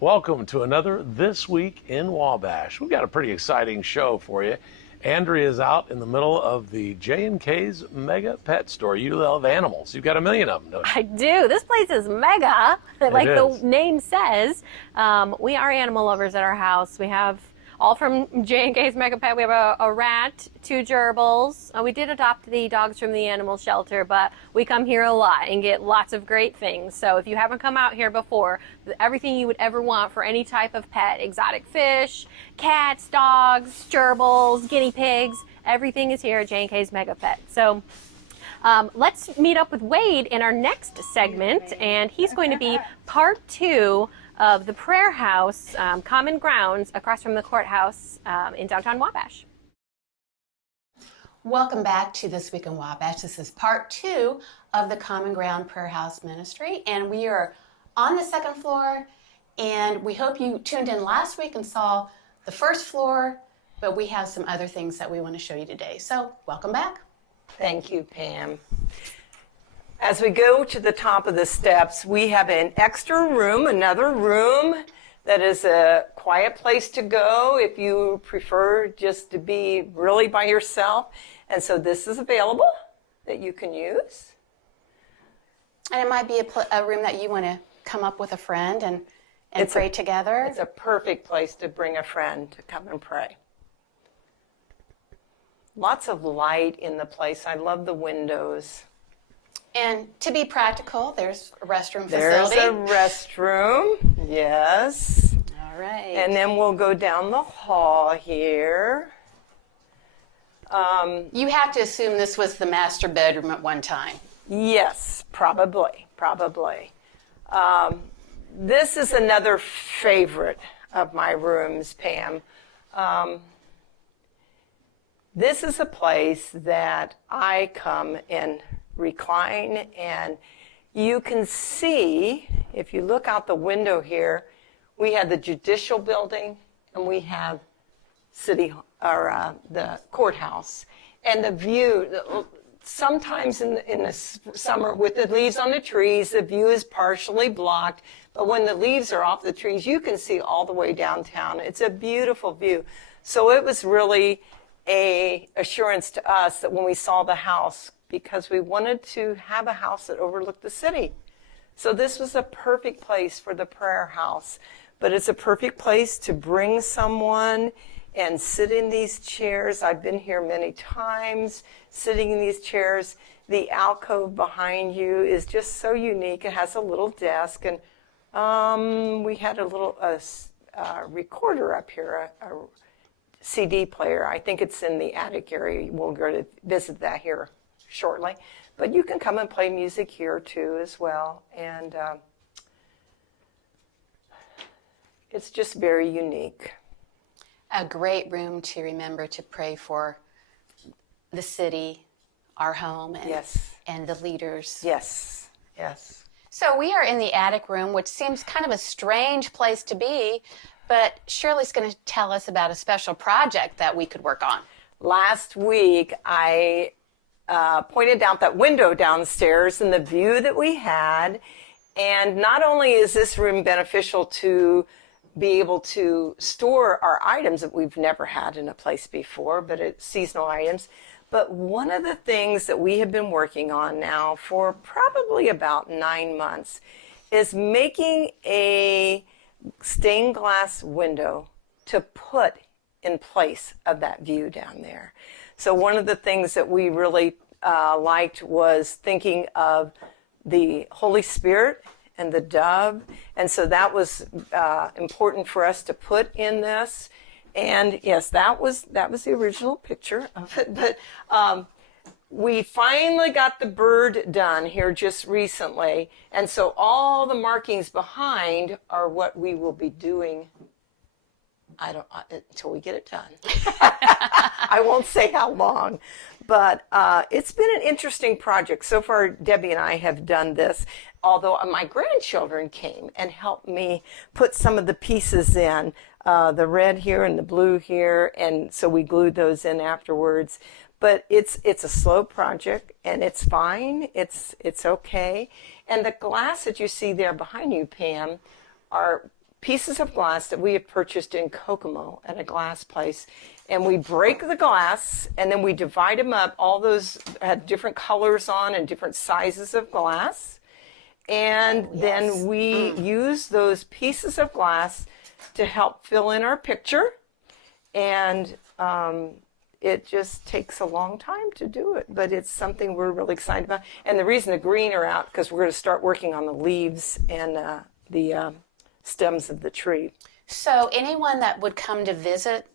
Welcome to another This Week in Wabash. We've got a pretty exciting show for you. Andrea's out in the middle of the J&K's Mega Pet Store. You love animals. You've got a million of them, don't you? I do. This place is mega, like is. the name says. We are animal lovers at our house. We have all from J&K's Mega Pet. We have a rat, 2 gerbils. We did adopt the dogs from the animal shelter, but we come here a lot and get lots of great things. So if you haven't come out here before, everything you would ever want for any type of pet, exotic fish, cats, dogs, gerbils, guinea pigs, everything is here at J&K's Mega Pet. So let's meet up with Wade in our next segment, and he's going to be part 2 of the prayer house, common grounds across from the courthouse in downtown Wabash. Welcome back to This Week in Wabash. This is part 2 of the Common Ground Prayer House Ministry, and we are on the 2nd floor, and we hope you tuned in last week and saw the 1st floor, but we have some other things that we want to show you today. So welcome back. Thank you, Pam. As we go to the top of the steps, we have an extra room, another room that is a quiet place to go if you prefer just to be really by yourself. And so this is available that you can use. And it might be a room that you want to come up with a friend and pray together. It's a perfect place to bring a friend to come and pray. Lots of light in the place. I love the windows. And to be practical, there's a restroom facility. There's a restroom, yes. All right. And then we'll go down the hall here. You have to assume this was the master bedroom at one time. Yes, probably. This is another favorite of my rooms, Pam. This is a place that I come and recline, and you can see, if you look out the window here, we have the judicial building and we have the courthouse, and the view. Sometimes in the summer with the leaves on the trees, the view is partially blocked, but when the leaves are off the trees, you can see all the way downtown. It's a beautiful view. So it was really a assurance to us that when we saw the house, because we wanted to have a house that overlooked the city. So this was a perfect place for the prayer house, but it's a perfect place to bring someone and sit in these chairs. I've been here many times, sitting in these chairs. The alcove behind you is just so unique. It has a little desk, and we had a little recorder up here, a CD player. I think it's in the attic area. We'll go to visit that here shortly. But you can come and play music here too as well. And it's just very unique. A great room to remember to pray for the city, our home, and, yes, and the leaders. Yes. So we are in the attic room, which seems kind of a strange place to be, but Shirley's going to tell us about a special project that we could work on. Last week, I pointed out that window downstairs and the view that we had. And not only is this room beneficial to be able to store our items that we've never had in a place before, but it's seasonal items. But one of the things that we have been working on now for probably about 9 months is making a stained glass window to put in place of that view down there. So one of the things that we really liked was thinking of the Holy Spirit and the dove, and so that was important for us to put in this. And yes, that was the original picture of it. But we finally got the bird done here just recently, and so all the markings behind are what we will be doing. Until we get it done. I won't say how long, but it's been an interesting project. So far, Debbie and I have done this, although my grandchildren came and helped me put some of the pieces in, the red here and the blue here, and so we glued those in afterwards. But it's a slow project, and it's fine. It's okay. And the glass that you see there behind you, Pam, are pieces of glass that we have purchased in Kokomo at a glass place. And we break the glass, and then we divide them up. All those had different colors on and different sizes of glass. And then we use those pieces of glass to help fill in our picture. And it just takes a long time to do it, but it's something we're really excited about. And the reason the green are out, because we're going to start working on the leaves and the stems of the tree. So anyone that would come to visit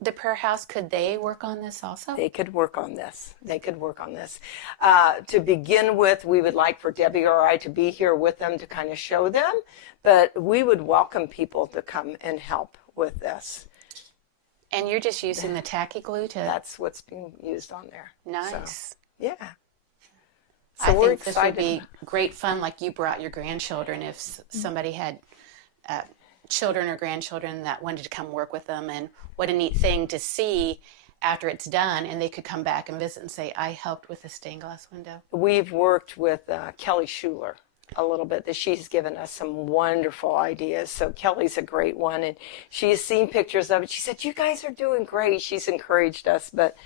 the prayer house, could they work on this also? They could work on this. They could work on this. To begin with, we would like for Debbie or I to be here with them to kind of show them, but we would welcome people to come and help with this. And you're just using the tacky glue to... That's what's being used on there. Nice. So, yeah. So we're think this would be great fun, like you brought your grandchildren, if somebody had children or grandchildren that wanted to come work with them, and what a neat thing to see after it's done, and they could come back and visit and say, I helped with the stained glass window. We've worked with Kelly Schuler a little bit, that she's given us some wonderful ideas. So Kelly's a great one, and she's seen pictures of it. She said, you guys are doing great. She's encouraged us, but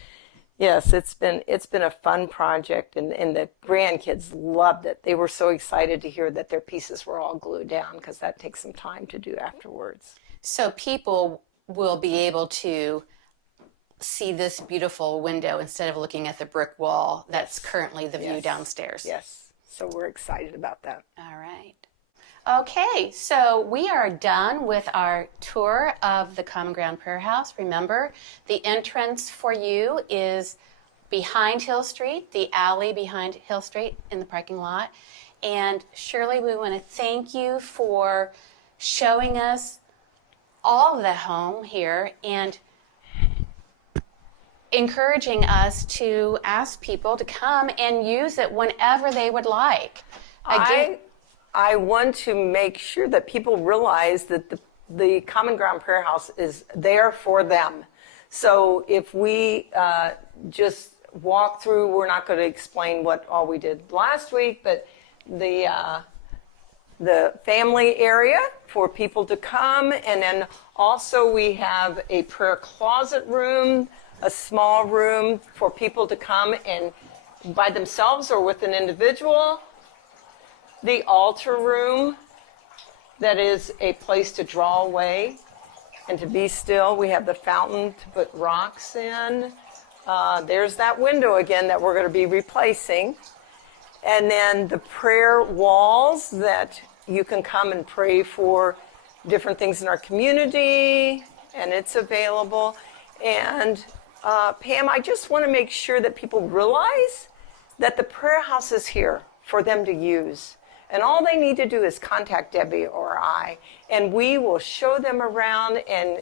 yes, it's been a fun project, and the grandkids loved it. They were so excited to hear that their pieces were all glued down, because that takes some time to do afterwards. So people will be able to see this beautiful window instead of looking at the brick wall that's currently the view downstairs. Yes, so we're excited about that. All right. Okay, so we are done with our tour of the Common Ground Prayer House. Remember, the entrance for you is behind Hill Street, the alley behind Hill Street in the parking lot. And Shirley, we want to thank you for showing us all of the home here and encouraging us to ask people to come and use it whenever they would like. Again, I want to make sure that people realize that the Common Ground Prayer House is there for them. So if we just walk through, we're not going to explain what all we did last week, but the family area for people to come, and then also we have a prayer closet room, a small room for people to come and by themselves or with an individual. The altar room, that is a place to draw away and to be still. We have the fountain to put rocks in. There's that window again that we're going to be replacing. And then the prayer walls that you can come and pray for different things in our community, and it's available. And Pam, I just want to make sure that people realize that the prayer house is here for them to use. And all they need to do is contact Debbie or I, and we will show them around, and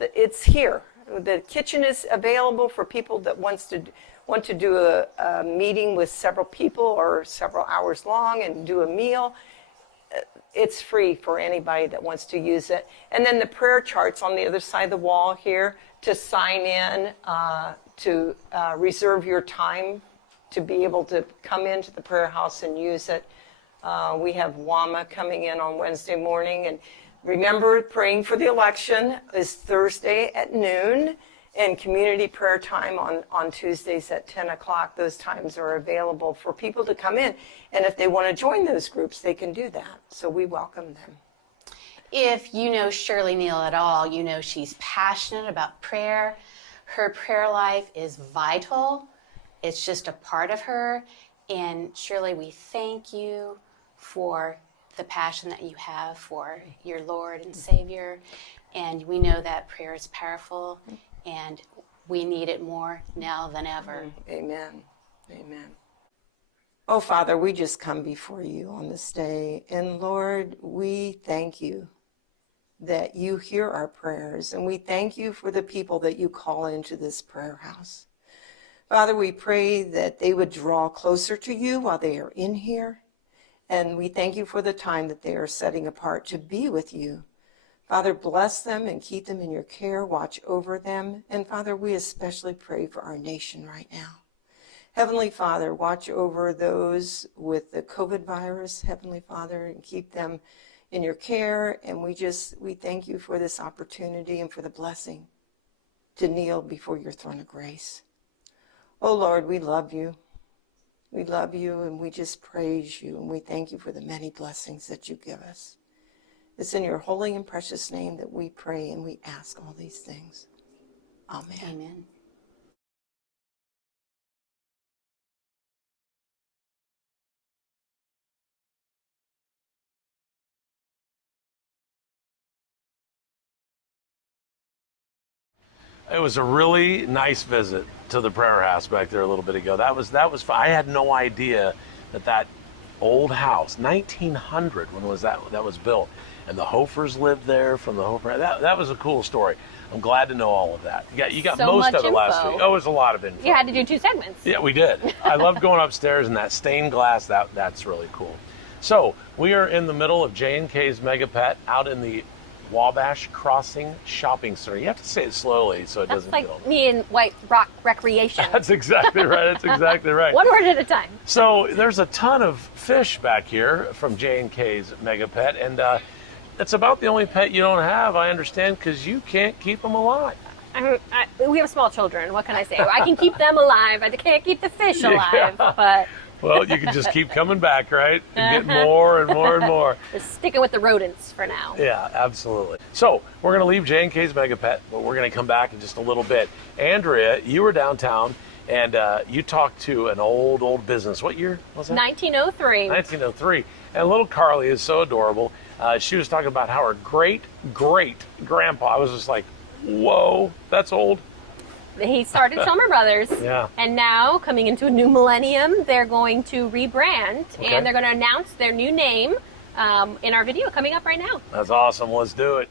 it's here. The kitchen is available for people that want to do a meeting with several people or several hours long and do a meal. It's free for anybody that wants to use it. And then the prayer charts on the other side of the wall here to sign in, to reserve your time to be able to come into the prayer house and use it. We have WAMA coming in on Wednesday morning. And remember, praying for the election is Thursday at noon, and community prayer time on Tuesdays at 10 o'clock. Those times are available for people to come in. And if they want to join those groups, they can do that. So we welcome them. If you know Shirley Neal at all, you know she's passionate about prayer. Her prayer life is vital. It's just a part of her. And Shirley, we thank you for the passion that you have for your Lord and Savior. And we know that prayer is powerful, and we need it more now than ever. Amen. Amen. Oh, Father, we just come before you on this day. And Lord, we thank you that you hear our prayers, and we thank you for the people that you call into this prayer house. Father, we pray that they would draw closer to you while they are in here. And we thank you for the time that they are setting apart to be with you. Father, bless them and keep them in your care. Watch over them. And Father, we especially pray for our nation right now. Heavenly Father, watch over those with the COVID virus, Heavenly Father, and keep them in your care. And we thank you for this opportunity and for the blessing to kneel before your throne of grace. Oh Lord, we love you. We love you and we just praise you and we thank you for the many blessings that you give us. It's in your holy and precious name that we pray and we ask all these things. Amen. Amen. It was a really nice visit to the prayer house back there a little bit ago. That was fun. I had no idea that old house, 1900, when was that was built, and the Hofers lived there from the Hofer. That was a cool story. I'm glad to know all of that. You got So most much of it last info. week. Oh, it was a lot of info. You had to do 2 segments. Yeah, we did. I loved going upstairs and that stained glass. That's really cool. So we are in the middle of J&K's Mega Pet out in the Wabash Crossing Shopping Center. You have to say it slowly so it That's doesn't like feel. me and White Rock Recreation. That's exactly right. That's exactly right. One word at a time. So there's a ton of fish back here from J&K's Mega Pet, and it's about the only pet you don't have, I understand, because you can't keep them alive. We have small children. What can I say? I can keep them alive. I can't keep the fish alive, Yeah. but Well, you can just keep coming back, right? And get more and more and more. just sticking with the rodents for now. Yeah, absolutely. So we're going to leave J&K's Mega Pet, but we're going to come back in just a little bit. Andrea, you were downtown, and you talked to an old business. What year was that? 1903. 1903. And little Carly is so adorable. She was talking about how her great-great-grandpa, I was just like, whoa, that's old. He started Shelmer Brothers. Yeah. And now, coming into a new millennium, they're going to rebrand, Okay. and they're going to announce their new name in our video coming up right now. That's awesome. Let's do it.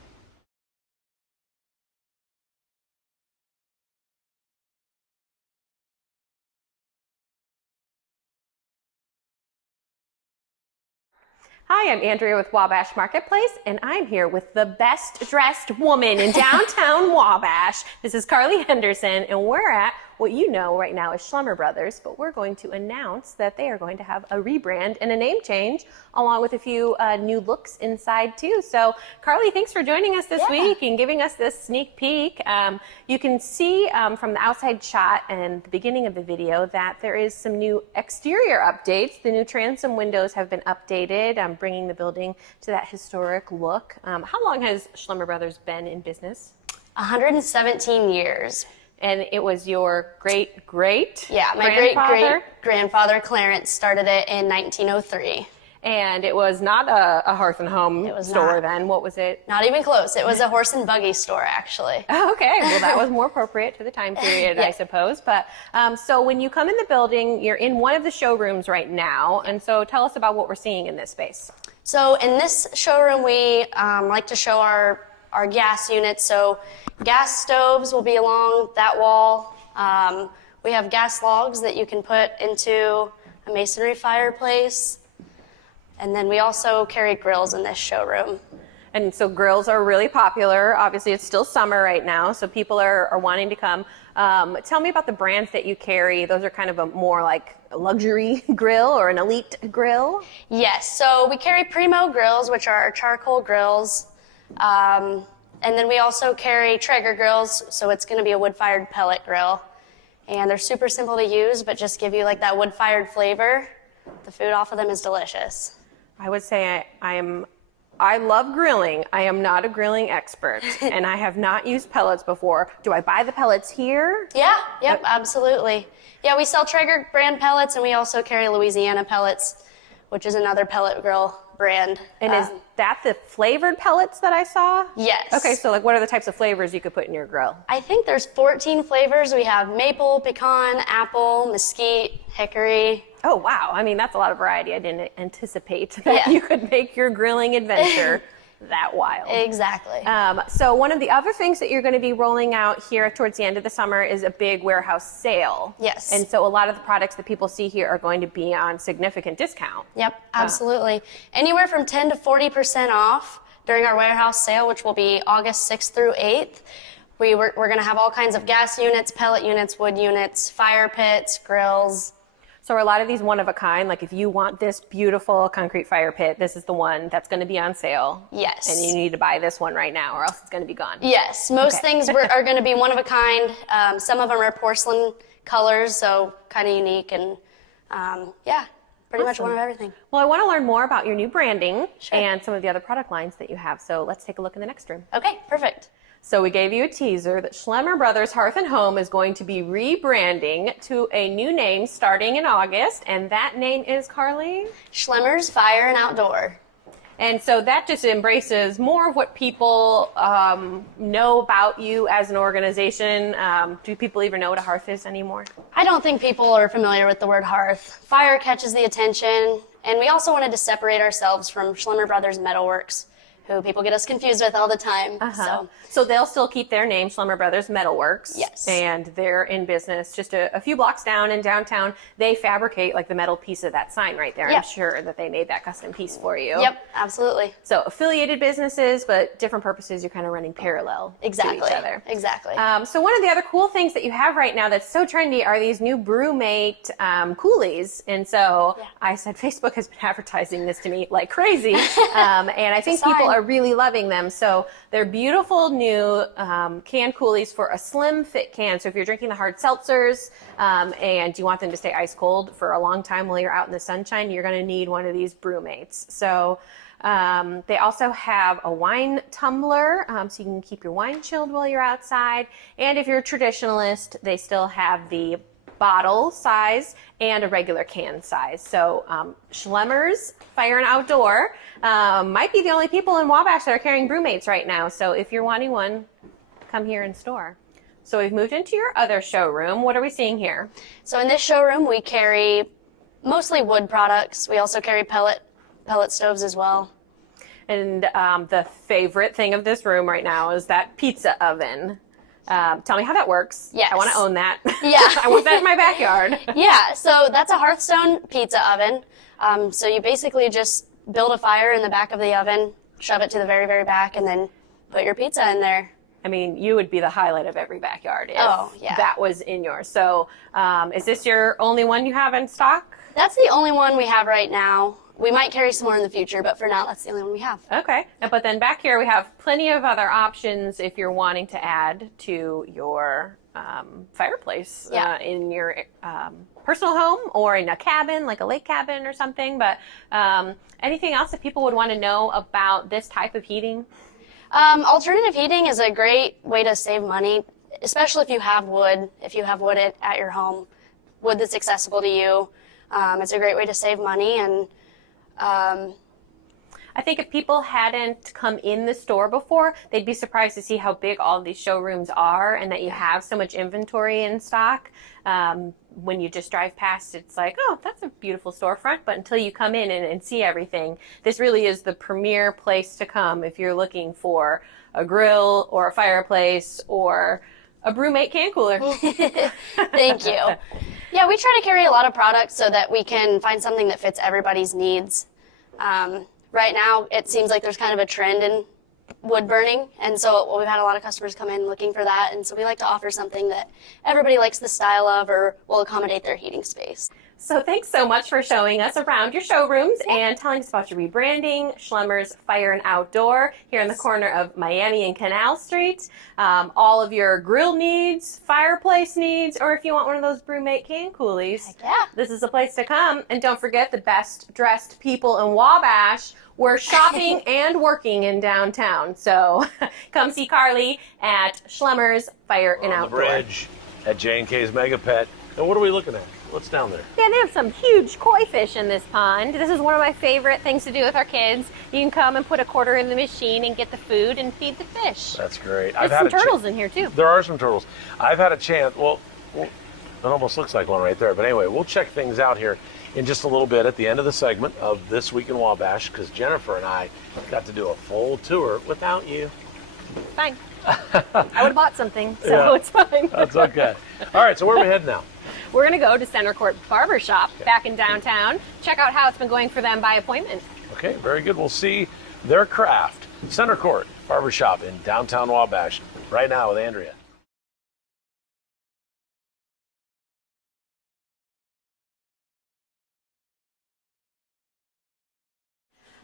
Hi, I'm Andrea with Wabash Marketplace, and I'm here with the best dressed woman in downtown Wabash. This is Carly Henderson, and we're at what you know right now is Schlummer Brothers, but we're going to announce that they are going to have a rebrand and a name change, along with a few new looks inside too. So, Carly, thanks for joining us this week and giving us this sneak peek. You can see from the outside shot and the beginning of the video that there is some new exterior updates. The new transom windows have been updated, bringing the building to that historic look. How long has Schlummer Brothers been in business? 117 years. And it was your great-great Yeah, my great-great-grandfather Clarence started it in 1903. And it was not a Hearth and Home store not. then. What was it? Not even close. It was a horse and buggy store, actually. Oh, okay, well that was more appropriate to the time period, I suppose. But so when you come in the building, you're in one of the showrooms right now. And so tell us about what we're seeing in this space. So in this showroom, we like to show our gas units. So gas stoves will be along that wall. We have gas logs that you can put into a masonry fireplace. And then we also carry grills in this showroom. And so grills are really popular. Obviously, it's still summer right now, so people are wanting to come. Tell me about the brands that you carry. Those are kind of a more like a luxury grill or an elite grill? Yes, so we carry Primo grills, which are our charcoal grills. And then we also carry Traeger grills, so it's going to be a wood-fired pellet grill. And they're super simple to use, but just give you like that wood-fired flavor. The food off of them is delicious. I would say I love grilling. I am not a grilling expert, and I have not used pellets before. Do I buy the pellets here? Yeah, yep, absolutely. Yeah, we sell Traeger brand pellets, and we also carry Louisiana pellets, which is another pellet grill brand. And is that the flavored pellets that I saw? Yes. Okay, so like what are the types of flavors you could put in your grill? I think there's 14 flavors. We have maple, pecan, apple, mesquite, hickory. Oh, wow. I mean, that's a lot of variety. I didn't anticipate that you could make your grilling adventure that wild. Exactly. So one of the other things that you're going to be rolling out here towards the end of the summer is a big warehouse sale. Yes. And so a lot of the products that people see here are going to be on significant discount. Yep, absolutely. Anywhere from 10 to 40% off during our warehouse sale, which will be August 6th through 8th. We're going to have all kinds of gas units, pellet units, wood units, fire pits, grills. So are a lot of these one of a kind? Like if you want this beautiful concrete fire pit, this is the one that's going to be on sale. Yes. And you need to buy this one right now or else it's going to be gone. Yes, most things are going to be one of a kind. Some of them are porcelain colors, so kind of unique, and yeah, pretty much one of everything. Well, I want to learn more about your new branding Sure. and some of the other product lines that you have. So let's take a look in the next room. Okay, perfect. So we gave you a teaser that Schlemmer Brothers Hearth and Home is going to be rebranding to a new name starting in August, and that name is, Carly? Schlemmer's Fire and Outdoor. And so that just embraces more of what people know about you as an organization. Do people even know what a hearth is anymore? I don't think people are familiar with the word hearth. Fire catches the attention, and we also wanted to separate ourselves from Schlemmer Brothers Metalworks, who people get us confused with all the time. So they'll still keep their name, Schlemmer Brothers Metalworks. Yes. And they're in business just a few blocks down in downtown. They fabricate like the metal piece of that sign right there. Yep. I'm sure that they made that custom piece for you. Yep, absolutely. So affiliated businesses, but different purposes. You're kind of running parallel Exactly. to each other. Exactly. So one of the other cool things that you have right now that's so trendy are these new BrewMate coolies. And so I said Facebook has been advertising this to me like crazy. And I think people are really loving them. So they're beautiful new can coolies for a slim fit can. So if you're drinking the hard seltzers and you want them to stay ice cold for a long time while you're out in the sunshine, you're going to need one of these BrewMates. So they also have a wine tumbler, so you can keep your wine chilled while you're outside. And if you're a traditionalist, they still have the bottle size and a regular can size. So Schlemmer's Fire and Outdoor might be the only people in Wabash that are carrying BrewMates right now. So if you're wanting one, come here in store. So we've moved into your other showroom. What are we seeing here? So in this showroom, we carry mostly wood products. We also carry pellet stoves as well. And the favorite thing of this room right now is that pizza oven. Tell me how that works. Yes. I want to own that. Yeah. I want that in my backyard. Yeah, so that's a Hearthstone pizza oven. So you basically just build a fire in the back of the oven, shove it to the very, very back, and then put your pizza in there. I mean, you would be the highlight of every backyard if that was in yours. So is this your only one you have in stock? That's the only one we have right now. We might carry some more in the future, but for now, that's the only one we have. Okay. But then back here, we have plenty of other options if you're wanting to add to your fireplace in your personal home or in a cabin, like a lake cabin or something. But anything else that people would want to know about this type of heating? Alternative heating is a great way to save money, especially if you have wood. If you have wood at your home, wood that's accessible to you. It's a great way to save money. And I think if people hadn't come in the store before, they'd be surprised to see how big all of these showrooms are and that you have so much inventory in stock. When you just drive past, it's like, oh, that's a beautiful storefront. But until you come in and see everything, this really is the premier place to come if you're looking for a grill or a fireplace or a BrewMate can cooler. Thank you. Yeah, we try to carry a lot of products so that we can find something that fits everybody's needs. Right now, it seems like there's kind of a trend in wood burning, and so we've had a lot of customers come in looking for that, and so we like to offer something that everybody likes the style of or will accommodate their heating space. So thanks so much for showing us around your showrooms and telling us about your rebranding, Schlemmer's Fire and Outdoor, here in the corner of Miami and Canal Street. All of your grill needs, fireplace needs, or if you want one of those BrewMate can coolies, this is the place to come. And don't forget, the best dressed people in Wabash were shopping and working in downtown. So come see Carly at Schlemmer's Fire and Outdoor. On the bridge at J&K's Mega Pet. And what are we looking at? What's down there? Yeah, they have some huge koi fish in this pond. This is one of my favorite things to do with our kids. You can come and put a quarter in the machine and get the food and feed the fish. That's great. There's some turtles in here too. There are some turtles. I've had a chance. Well, it almost looks like one right there. But anyway, we'll check things out here in just a little bit at the end of the segment of This Week in Wabash, because Jennifer and I got to do a full tour without you. Fine. I would have bought something, so it's fine. That's okay. All right, so where are we heading now? We're going to go to Center Court Barbershop back in downtown. Check out how it's been going for them by appointment. Okay, very good. We'll see their craft. Center Court Barbershop in downtown Wabash. Right now with Andrea.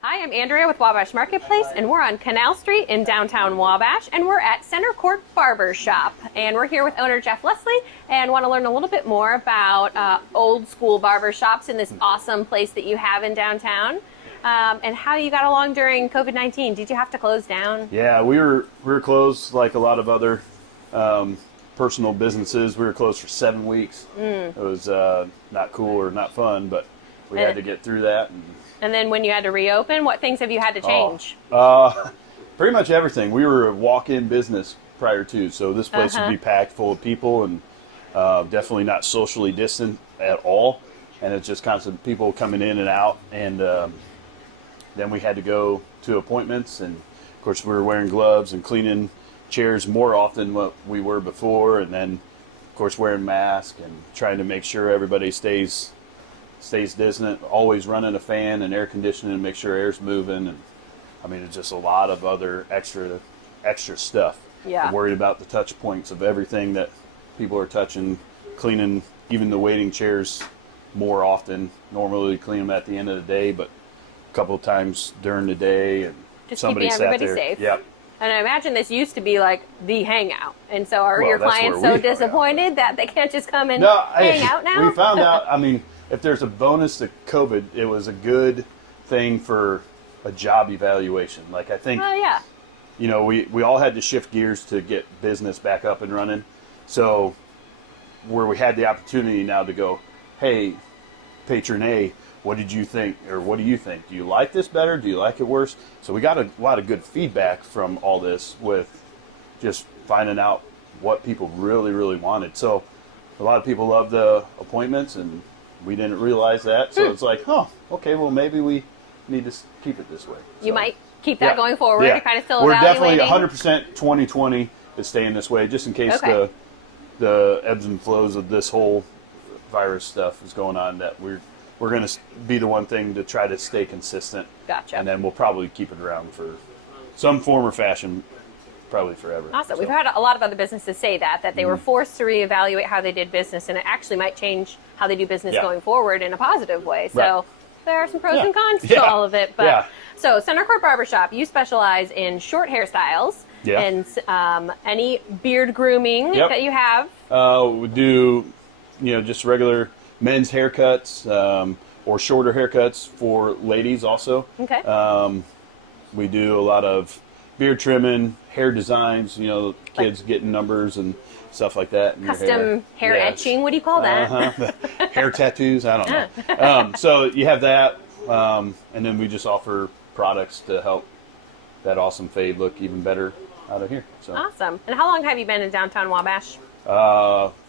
Hi, I'm Andrea with Wabash Marketplace, and we're on Canal Street in downtown Wabash, and we're at Center Court Barber Shop. And we're here with owner Jeff Leslie, and want to learn a little bit more about old school barber shops in this awesome place that you have in downtown, and how you got along during COVID-19. Did you have to close down? Yeah, we were closed like a lot of other personal businesses. We were closed for 7 weeks. It was not cool or not fun, but we had to get through that. And then when you had to reopen, what things have you had to change? Pretty much everything. We were a walk-in business prior to, so this place would be packed full of people and definitely not socially distant at all. And it's just constant people coming in and out. And then we had to go to appointments. And, of course, we were wearing gloves and cleaning chairs more often than what we were before. And then, of course, wearing masks and trying to make sure everybody stays distant, always running a fan and air conditioning and make sure air's moving. And I mean, it's just a lot of other extra stuff. Yeah. I'm worried about the touch points of everything that people are touching, cleaning even the waiting chairs more often. Normally clean them at the end of the day, but a couple of times during the day, and Just somebody keeping sat everybody there. safe. Yep. And I imagine this used to be like the hangout. And so are Well, your that's clients where so we hung out. disappointed that they can't just come and No, hang out now? We found out, I mean, if there's a bonus to COVID, it was a good thing for a job evaluation. Like, I think, Oh, yeah. you know, we all had to shift gears to get business back up and running. So where we had the opportunity now to go, hey, patron A, what did you think? Or what do you think? Do you like this better? Do you like it worse? So we got a lot of good feedback from all this with just finding out what people really, really wanted. So a lot of people love the appointments, and we didn't realize that. So it's like, okay, well, maybe we need to keep it this way. You So, might keep that going forward. yeah. You're kind of still We're evaluating. definitely 100% 2020 is staying this way, just in case Okay. the ebbs and flows of this whole virus stuff is going on, that we're going to be the one thing to try to stay consistent. Gotcha. And then we'll probably keep it around for some form or fashion, probably forever. Awesome. So, We've had a lot of other businesses say that they were forced to reevaluate how they did business, and it actually might change how they do business Yeah. going forward in a positive way. So Right. there are some pros Yeah. and cons to Yeah. all of it. But Yeah. So Center Court Barbershop, you specialize in short hairstyles Yeah. and any beard grooming Yep. that you have. we do, just regular men's haircuts, or shorter haircuts for ladies also. Okay. We do a lot of beard trimming, hair designs, kids getting numbers and stuff like that. In your Custom hair Yes. etching. What do you call that? Uh-huh. Hair tattoos, I don't know. So you have that, and then we just offer products to help that awesome fade look even better out of here. So Awesome. And how long have you been in downtown Wabash?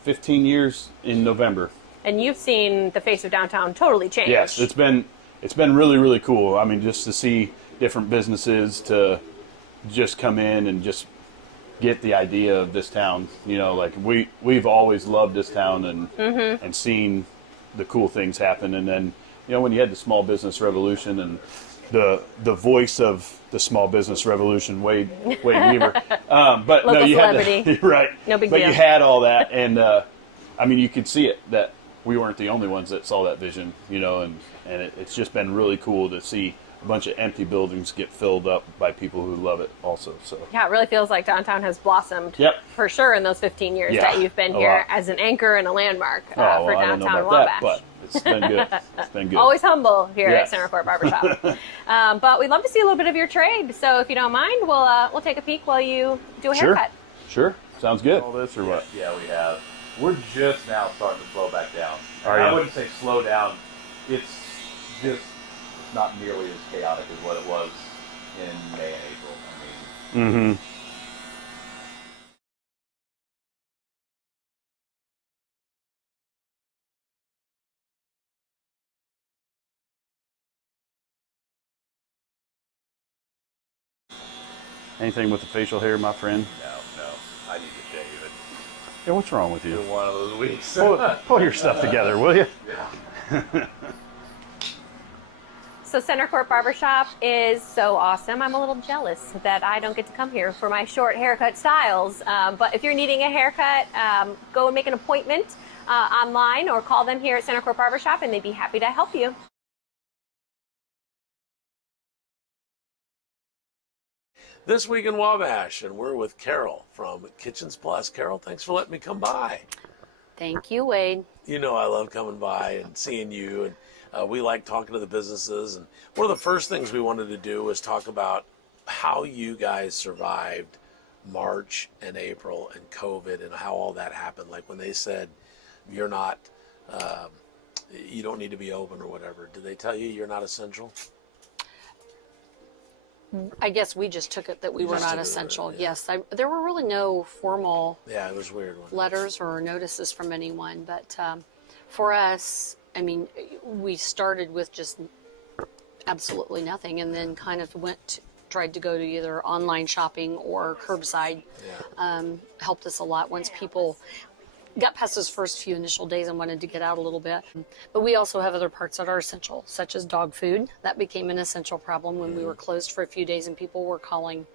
15 years in November. And you've seen the face of downtown totally change. Yes, it's been really, really cool. I mean, just to see different businesses to just come in and just get the idea of this town. Like we've always loved this town and seen the cool things happen. And then when you had the small business revolution and the voice of the small business revolution, Wade Weaver. But Local no, you celebrity. had right. No big but deal. you had all that, and I mean, you could see it that we weren't the only ones that saw that vision, and it's just been really cool to see a bunch of empty buildings get filled up by people who love it also. So Yeah, it really feels like downtown has blossomed Yep. for sure in those 15 years Yeah, that you've been a here lot. as an anchor and a landmark for I don't know downtown about Wabash. that, but it's been good. It's been good. Always humble here at Yes. Center Court Barbershop. But we'd love to see a little bit of your trade. So if you don't mind, we'll take a peek while you do a Sure. haircut. Sure. Sounds good. All this or what? Yeah, we have. We're just now starting to slow back down. Are I ya? wouldn't say slow down. It's just not nearly as chaotic as what it was in May and April. I mean, Mm-hmm. Anything with the facial hair, my friend? no, I need to shave it. Yeah, what's wrong with Been you? one of those weeks. Pull your stuff together, will you? Yeah. So Center Court Barbershop is so awesome. I'm a little jealous that I don't get to come here for my short haircut styles. But if you're needing a haircut, go and make an appointment online or call them here at Center Court Barbershop and they'd be happy to help you. This week in Wabash, and we're with Carol from Kitchens Plus. Carol, thanks for letting me come by. Thank you, Wade. You know I love coming by and seeing you, and we like talking to the businesses. And one of the first things we wanted to do was talk about how you guys survived March and April and COVID and how all that happened. Like when they said you're not, you don't need to be open or whatever. Did they tell you you're not essential? I guess we just took it that we were not essential. Yes, there were really no formal It was weird. letters or notices from anyone. But for us, I mean, we started with just absolutely nothing and then kind of tried to go to either online shopping or curbside. Helped us a lot once people got past those first few initial days and wanted to get out a little bit. But we also have other parts that are essential, such as dog food. That became an essential problem when we were closed for a few days and people were calling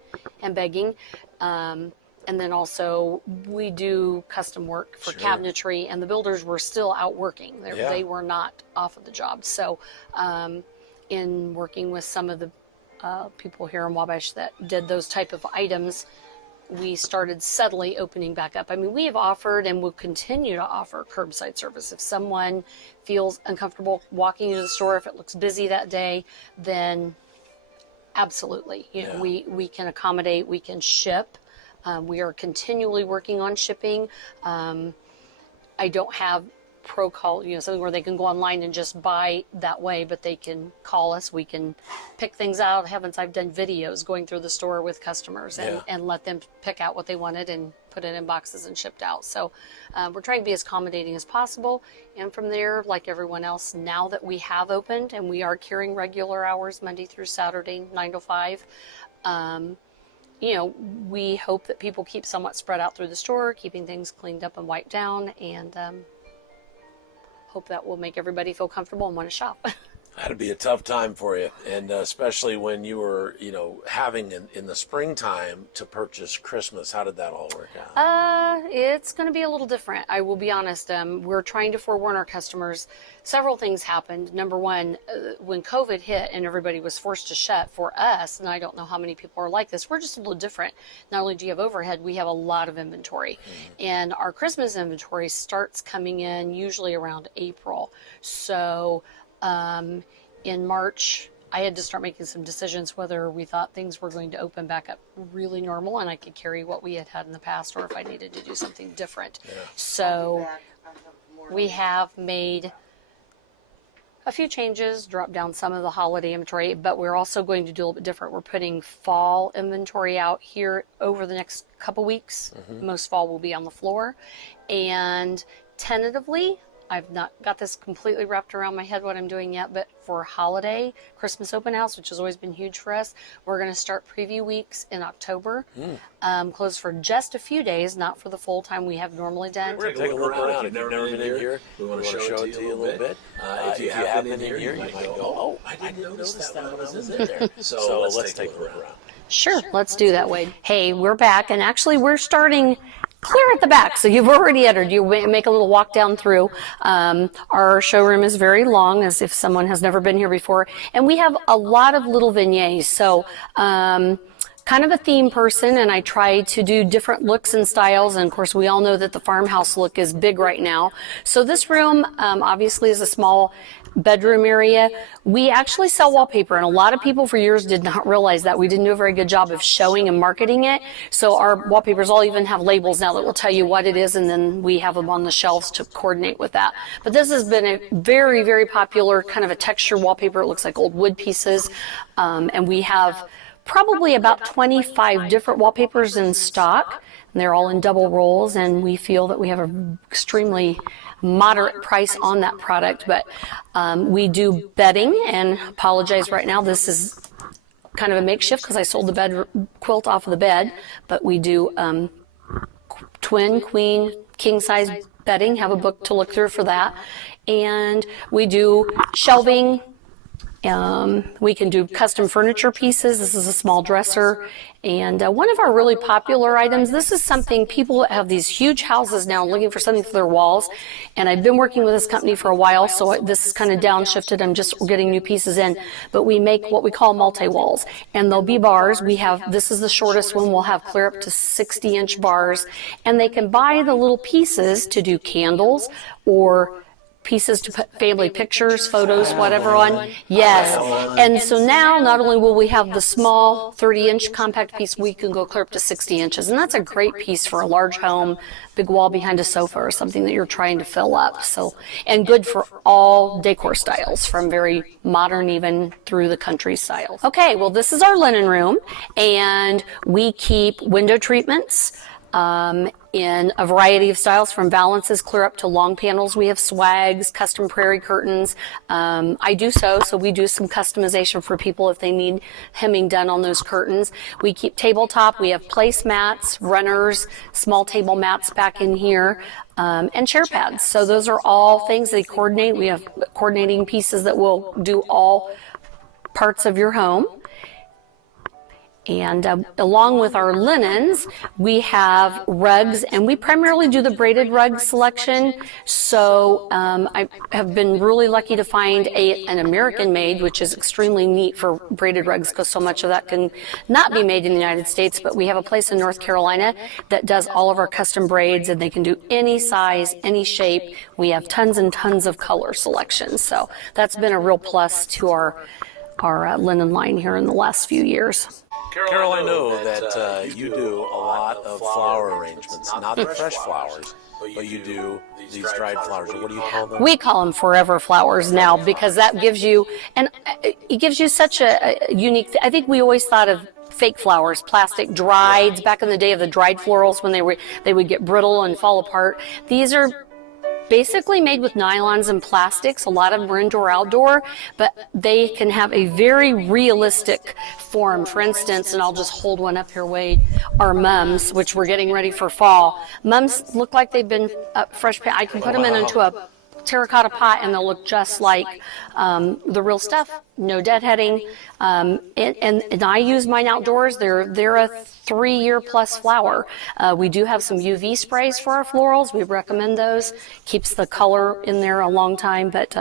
and begging. And then also we do custom work for cabinetry, and the builders were still out working. They were not off of the job. So in working with some of the people here in Wabash that did those type of items, we started steadily opening back up. I mean, we have offered and will continue to offer curbside service. If someone feels uncomfortable walking into the store, if it looks busy that day, then absolutely. You know, we can accommodate, we can ship. We are continually working on shipping. I don't have pro call, something where they can go online and just buy that way, but they can call us. We can pick things out. Heavens, I've done videos going through the store with customers and let them pick out what they wanted and put it in boxes and shipped out. So we're trying to be as accommodating as possible. And from there, like everyone else, now that we have opened and we are carrying regular hours Monday through Saturday, 9 to 5, we hope that people keep somewhat spread out through the store, keeping things cleaned up and wiped down, and hope that will make everybody feel comfortable and want to shop. That'd be a tough time for you, and especially when you were, having in the springtime to purchase Christmas. How did that all work out? It's going to be a little different. I will be honest. We're trying to forewarn our customers. Several things happened. Number one, when COVID hit and everybody was forced to shut, for us, and I don't know how many people are like this, we're just a little different. Not only do you have overhead, we have a lot of inventory. And our Christmas inventory starts coming in usually around April. So in March, I had to start making some decisions whether we thought things were going to open back up really normal and I could carry what we had in the past, or if I needed to do something different. So we have made a few changes, dropped down some of the holiday inventory, but we're also going to do a little bit different. We're putting fall inventory out here over the next couple weeks. Most fall will be on the floor. And tentatively, I've not got this completely wrapped around my head what I'm doing yet, but for holiday, Christmas open house, which has always been huge for us, we're going to start preview weeks in October. Close for just a few days, not for the full time we have normally done. We're going to take a look around. If you've never been in here, we want to show it to you a little bit. If you have been in here, you might go, oh, I didn't notice that when I was in there. So let's take a look around. Sure, let's do that, Wade. Hey, we're back, and actually we're starting clear at the back, so you've already entered. You make a little walk down through. Our showroom is very long, as if someone has never been here before, and we have a lot of little vignettes. So kind of a theme person, and I try to do different looks and styles, and of course we all know that the farmhouse look is big right now. So this room obviously is a small bedroom area. We actually sell wallpaper, and a lot of people for years did not realize that. We didn't do a very good job of showing and marketing it. So our wallpapers all even have labels now that will tell you what it is, and then we have them on the shelves to coordinate with that. But this has been a very, very popular kind of a texture wallpaper. It looks like old wood pieces, and we have probably about 25 different wallpapers in stock, and they're all in double rolls, and we feel that we have an extremely moderate price on that product. But we do bedding, and apologize right now, this is kind of a makeshift because I sold the bed quilt off of the bed, but we do twin, queen, king size bedding. Have a book to look through for that. And we do shelving, We can do custom furniture pieces. This is a small dresser. And one of our really popular items, this is something people that have these huge houses now looking for something for their walls. And I've been working with this company for a while, so this is kind of downshifted. I'm just getting new pieces in. But we make what we call multi-walls. And they'll be bars. This is the shortest one. We'll have clear up to 60-inch bars. And they can buy the little pieces to do candles or pieces to put family pictures, photos, whatever on. Yes. And so now not only will we have the small 30-inch compact piece, we can go clear up to 60 inches. And that's a great piece for a large home, big wall behind a sofa or something that you're trying to fill up. So, and good for all decor styles, from very modern even through the country styles. Okay, well, this is our linen room, and we keep window treatments in a variety of styles, from valances clear up to long panels. We have swags, custom prairie curtains. I do so we do some customization for people if they need hemming done on those curtains. We keep tabletop. We have place mats, runners, small table mats back in here, and chair pads. So those are all things they coordinate. We have coordinating pieces that will do all parts of your home. And along with our linens, we have rugs, and we primarily do the braided rug selection. So I have been really lucky to find an American made, which is extremely neat for braided rugs, because so much of that can not be made in the United States. But we have a place in North Carolina that does all of our custom braids, and they can do any size, any shape. We have tons and tons of color selections. So that's been a real plus to our linen line here in the last few years. Carol, I know that you do a lot of flower arrangements, not the fresh flowers, but you do these dried flowers. What do you call them? We call them forever flowers now, because that gives you, and it gives you such a unique, I think we always thought of fake flowers, plastic, dried, back in the day of the dried florals when they would get brittle and fall apart. These are basically made with nylons and plastics. A lot of them are indoor, outdoor, but they can have a very realistic form. For instance, and I'll just hold one up here, Wade, our mums, which we're getting ready for fall. Mums look like they've been fresh. I can put them into a terracotta pot and they'll look just like the real stuff. No deadheading. And I use mine outdoors. They're a 3-year plus flower. We do have some UV sprays for our florals. We recommend those. Keeps the color in there a long time, but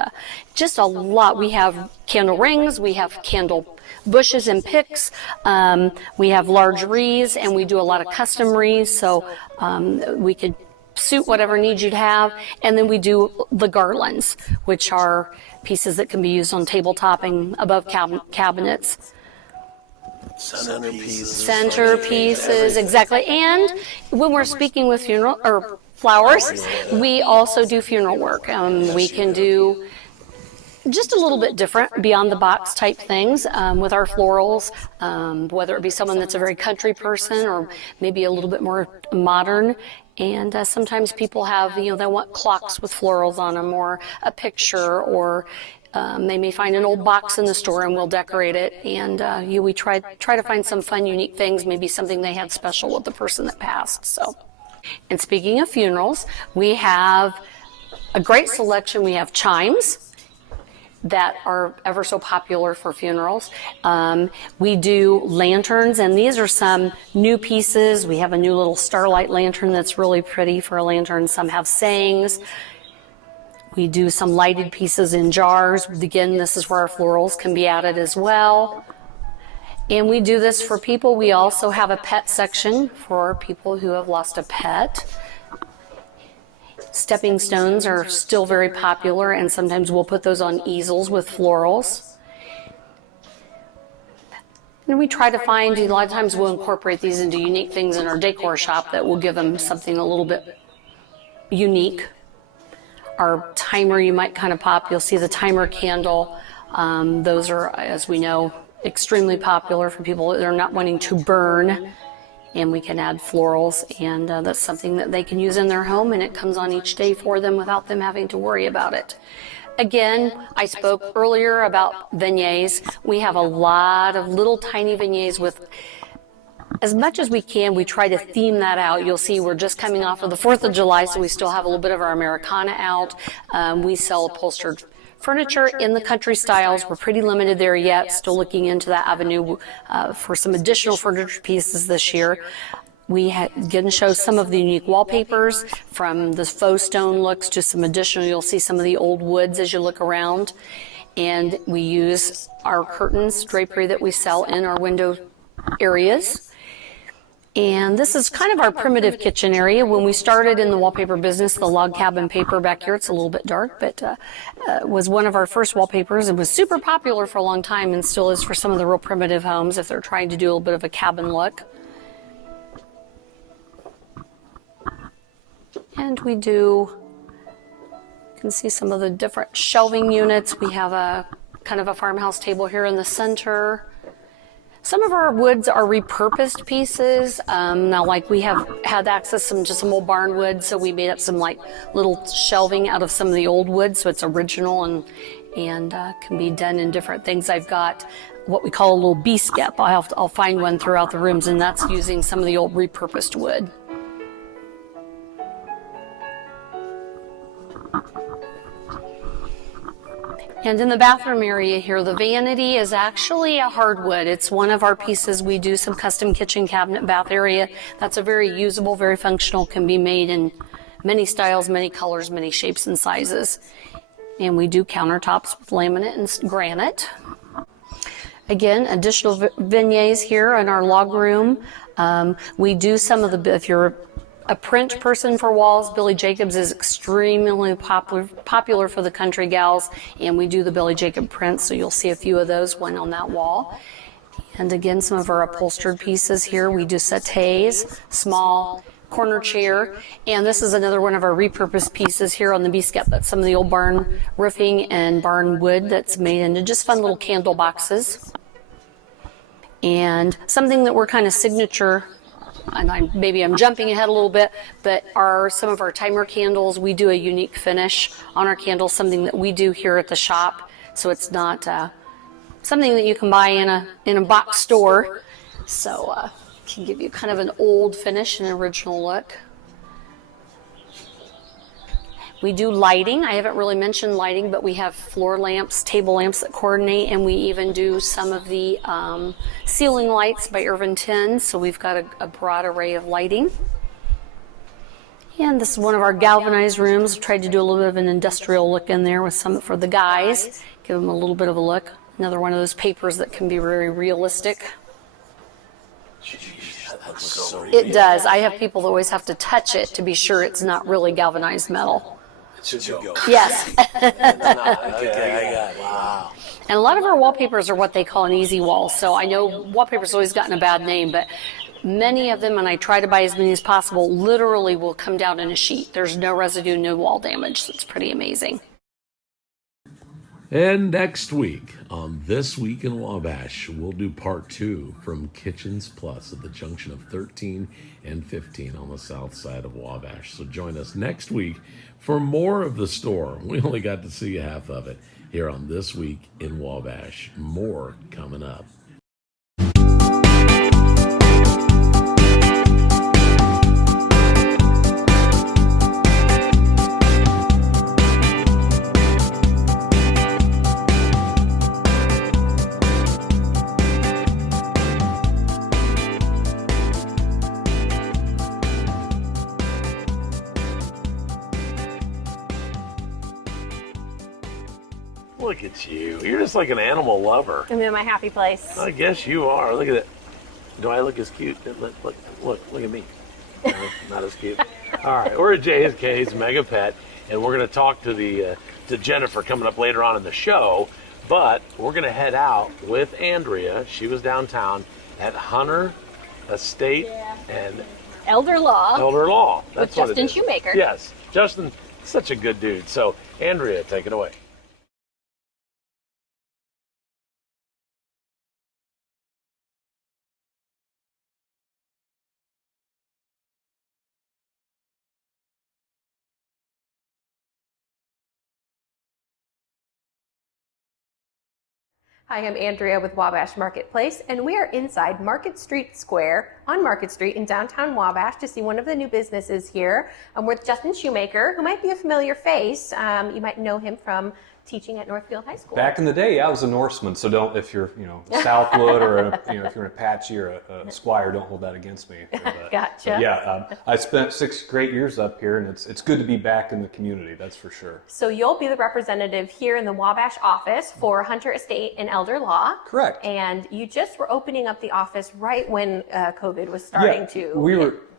just a lot. We have candle rings. We have candle bushes and picks. We have large wreaths, and we do a lot of custom wreaths. So we could suit whatever needs you'd have. And then we do the garlands, which are pieces that can be used on tabletop and above cabinets. Centerpieces, exactly. And when we're speaking with funeral or flowers, we also do funeral work. We can do just a little bit different, beyond the box type things with our florals, whether it be someone that's a very country person or maybe a little bit more modern. And sometimes people have, they want clocks with florals on them, or a picture, or they may find an old box in the store and we'll decorate it. And we try to find some fun, unique things, maybe something they had special with the person that passed. So, and speaking of funerals, we have a great selection. We have chimes that are ever so popular for funerals. We do lanterns, and these are some new pieces. We have a new little starlight lantern that's really pretty for a lantern. Some have sayings. We do some lighted pieces in jars. Again, this is where our florals can be added as well. And we do this for people. We also have a pet section for people who have lost a pet. Stepping stones are still very popular, and sometimes we'll put those on easels with florals. And we try to find, a lot of times we'll incorporate these into unique things in our decor shop that will give them something a little bit unique. Our timer, you might kind of pop, you'll see the timer candle. Those are, as we know, extremely popular for people that are not wanting to burn. And we can add florals, and that's something that they can use in their home, and it comes on each day for them without them having to worry about it. Again, I spoke earlier about beignets. We have a lot of little tiny beignets with, as much as we can, we try to theme that out. You'll see we're just coming off of the 4th of July, so we still have a little bit of our Americana out. We sell upholstered Furniture in the country styles, we're pretty limited there yet. Still looking into that avenue for some additional furniture pieces this year. We can show some of the unique wallpapers, from the faux stone looks to some additional. You'll see some of the old woods as you look around. And we use our curtains, drapery that we sell in our window areas. And this is kind of our primitive kitchen area. When we started in the wallpaper business, the log cabin paper back here, it's a little bit dark, but was one of our first wallpapers. It was super popular for a long time and still is for some of the real primitive homes if they're trying to do a little bit of a cabin look. And we do, you can see some of the different shelving units. We have a kind of a farmhouse table here in the center. Some of our woods are repurposed pieces. Now, like we have had access to some old barn wood, so we made up some like little shelving out of some of the old wood, so it's original and can be done in different things. I've got what we call a little bee skep. I'll find one throughout the rooms, and that's using some of the old repurposed wood. And in the bathroom area here, the vanity is actually a hardwood. It's one of our pieces. We do some custom kitchen cabinet bath area. That's a very usable, very functional, can be made in many styles, many colors, many shapes and sizes. And we do countertops with laminate and granite. Again, additional vignettes here in our log room. We do some of the, if you're a print person for walls, Billy Jacobs is extremely popular for the country gals, and we do the Billy Jacob prints, so you'll see a few of those, one on that wall. And again, some of our upholstered pieces here. We do settees, small corner chair, and this is another one of our repurposed pieces here on the B-skep. That's some of the old barn roofing and barn wood that's made into just fun little candle boxes. And something that we're kind of signature, and maybe I'm jumping ahead a little bit, but some of our timer candles, we do a unique finish on our candles, something that we do here at the shop. So it's not something that you can buy in a box store. So can give you kind of an old finish and original look. We do lighting. I haven't really mentioned lighting, but we have floor lamps, table lamps that coordinate, and we even do some of the ceiling lights by Irvin Tin. So we've got a broad array of lighting. And this is one of our galvanized rooms. We tried to do a little bit of an industrial look in there with some for the guys, give them a little bit of a look. Another one of those papers that can be very realistic. It does. I have people that always have to touch it to be sure it's not really galvanized metal. Yes. Okay, I got it. Wow. And a lot of our wallpapers are what they call an easy wall. So I know wallpaper's always gotten a bad name, but many of them, and I try to buy as many as possible, literally will come down in a sheet. There's no residue, no wall damage. So it's pretty amazing. And next week on This Week in Wabash, we'll do part 2 from Kitchens Plus at the junction of 13 and 15 on the south side of Wabash. So join us next week for more of the store. We only got to see half of it here on This Week in Wabash. More coming up. Look at you. You're just like an animal lover. I'm in my happy place. I guess you are. Look at it. Do I look as cute? Look at me. No, not as cute. All right, we're at J&K's Mega Pet, and we're going to talk to Jennifer coming up later on in the show. But we're going to head out with Andrea. She was downtown at Hunter Estate and Elder Law. That's with what Justin it is. Shoemaker. Yes, Justin, such a good dude. So, Andrea, take it away. Hi, I'm Andrea with Wabash Marketplace, and we are inside Market Street Square on Market Street in downtown Wabash to see one of the new businesses here. I'm with Justin Shoemaker, who might be a familiar face. You might know him from teaching at Northfield High School. Back in the day, I was a Norseman, so don't, if you're, Southwood or, if you're an Apache or a Squire, don't hold that against me. Gotcha. But yeah, I spent 6 great years up here, and it's good to be back in the community, that's for sure. So you'll be the representative here in the Wabash office for Hunter Estate and Elder Law. Correct. And you just were opening up the office right when COVID was starting to.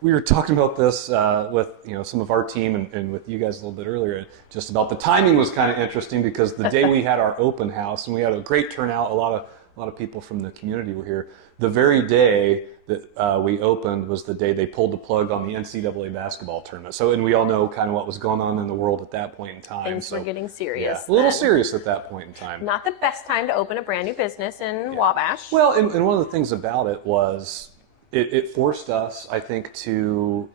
We were talking about this with some of our team and with you guys a little bit earlier. Just about the timing was kind of interesting because the day we had our open house and we had a great turnout, a lot of people from the community were here. The very day that we opened was the day they pulled the plug on the NCAA basketball tournament. So, and we all know kind of what was going on in the world at that point in time. Things were getting serious. Yeah, a little serious at that point in time. Not the best time to open a brand new business in Wabash. Well, and one of the things about it was it forced us, I think, to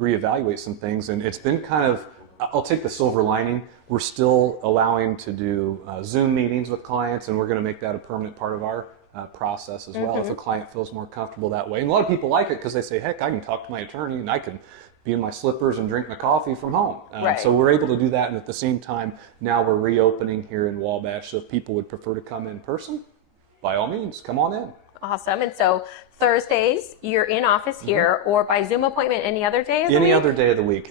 reevaluate some things. And it's been kind of, I'll take the silver lining. We're still allowing to do Zoom meetings with clients, and we're going to make that a permanent part of our process as well if a client feels more comfortable that way. And a lot of people like it because they say, heck, I can talk to my attorney and I can be in my slippers and drink my coffee from home. Right. So we're able to do that, and at the same time, now we're reopening here in Wabash. So if people would prefer to come in person, by all means, come on in. Awesome. And so Thursdays, you're in office here, or by Zoom appointment any other day of the week? Any other day of the week.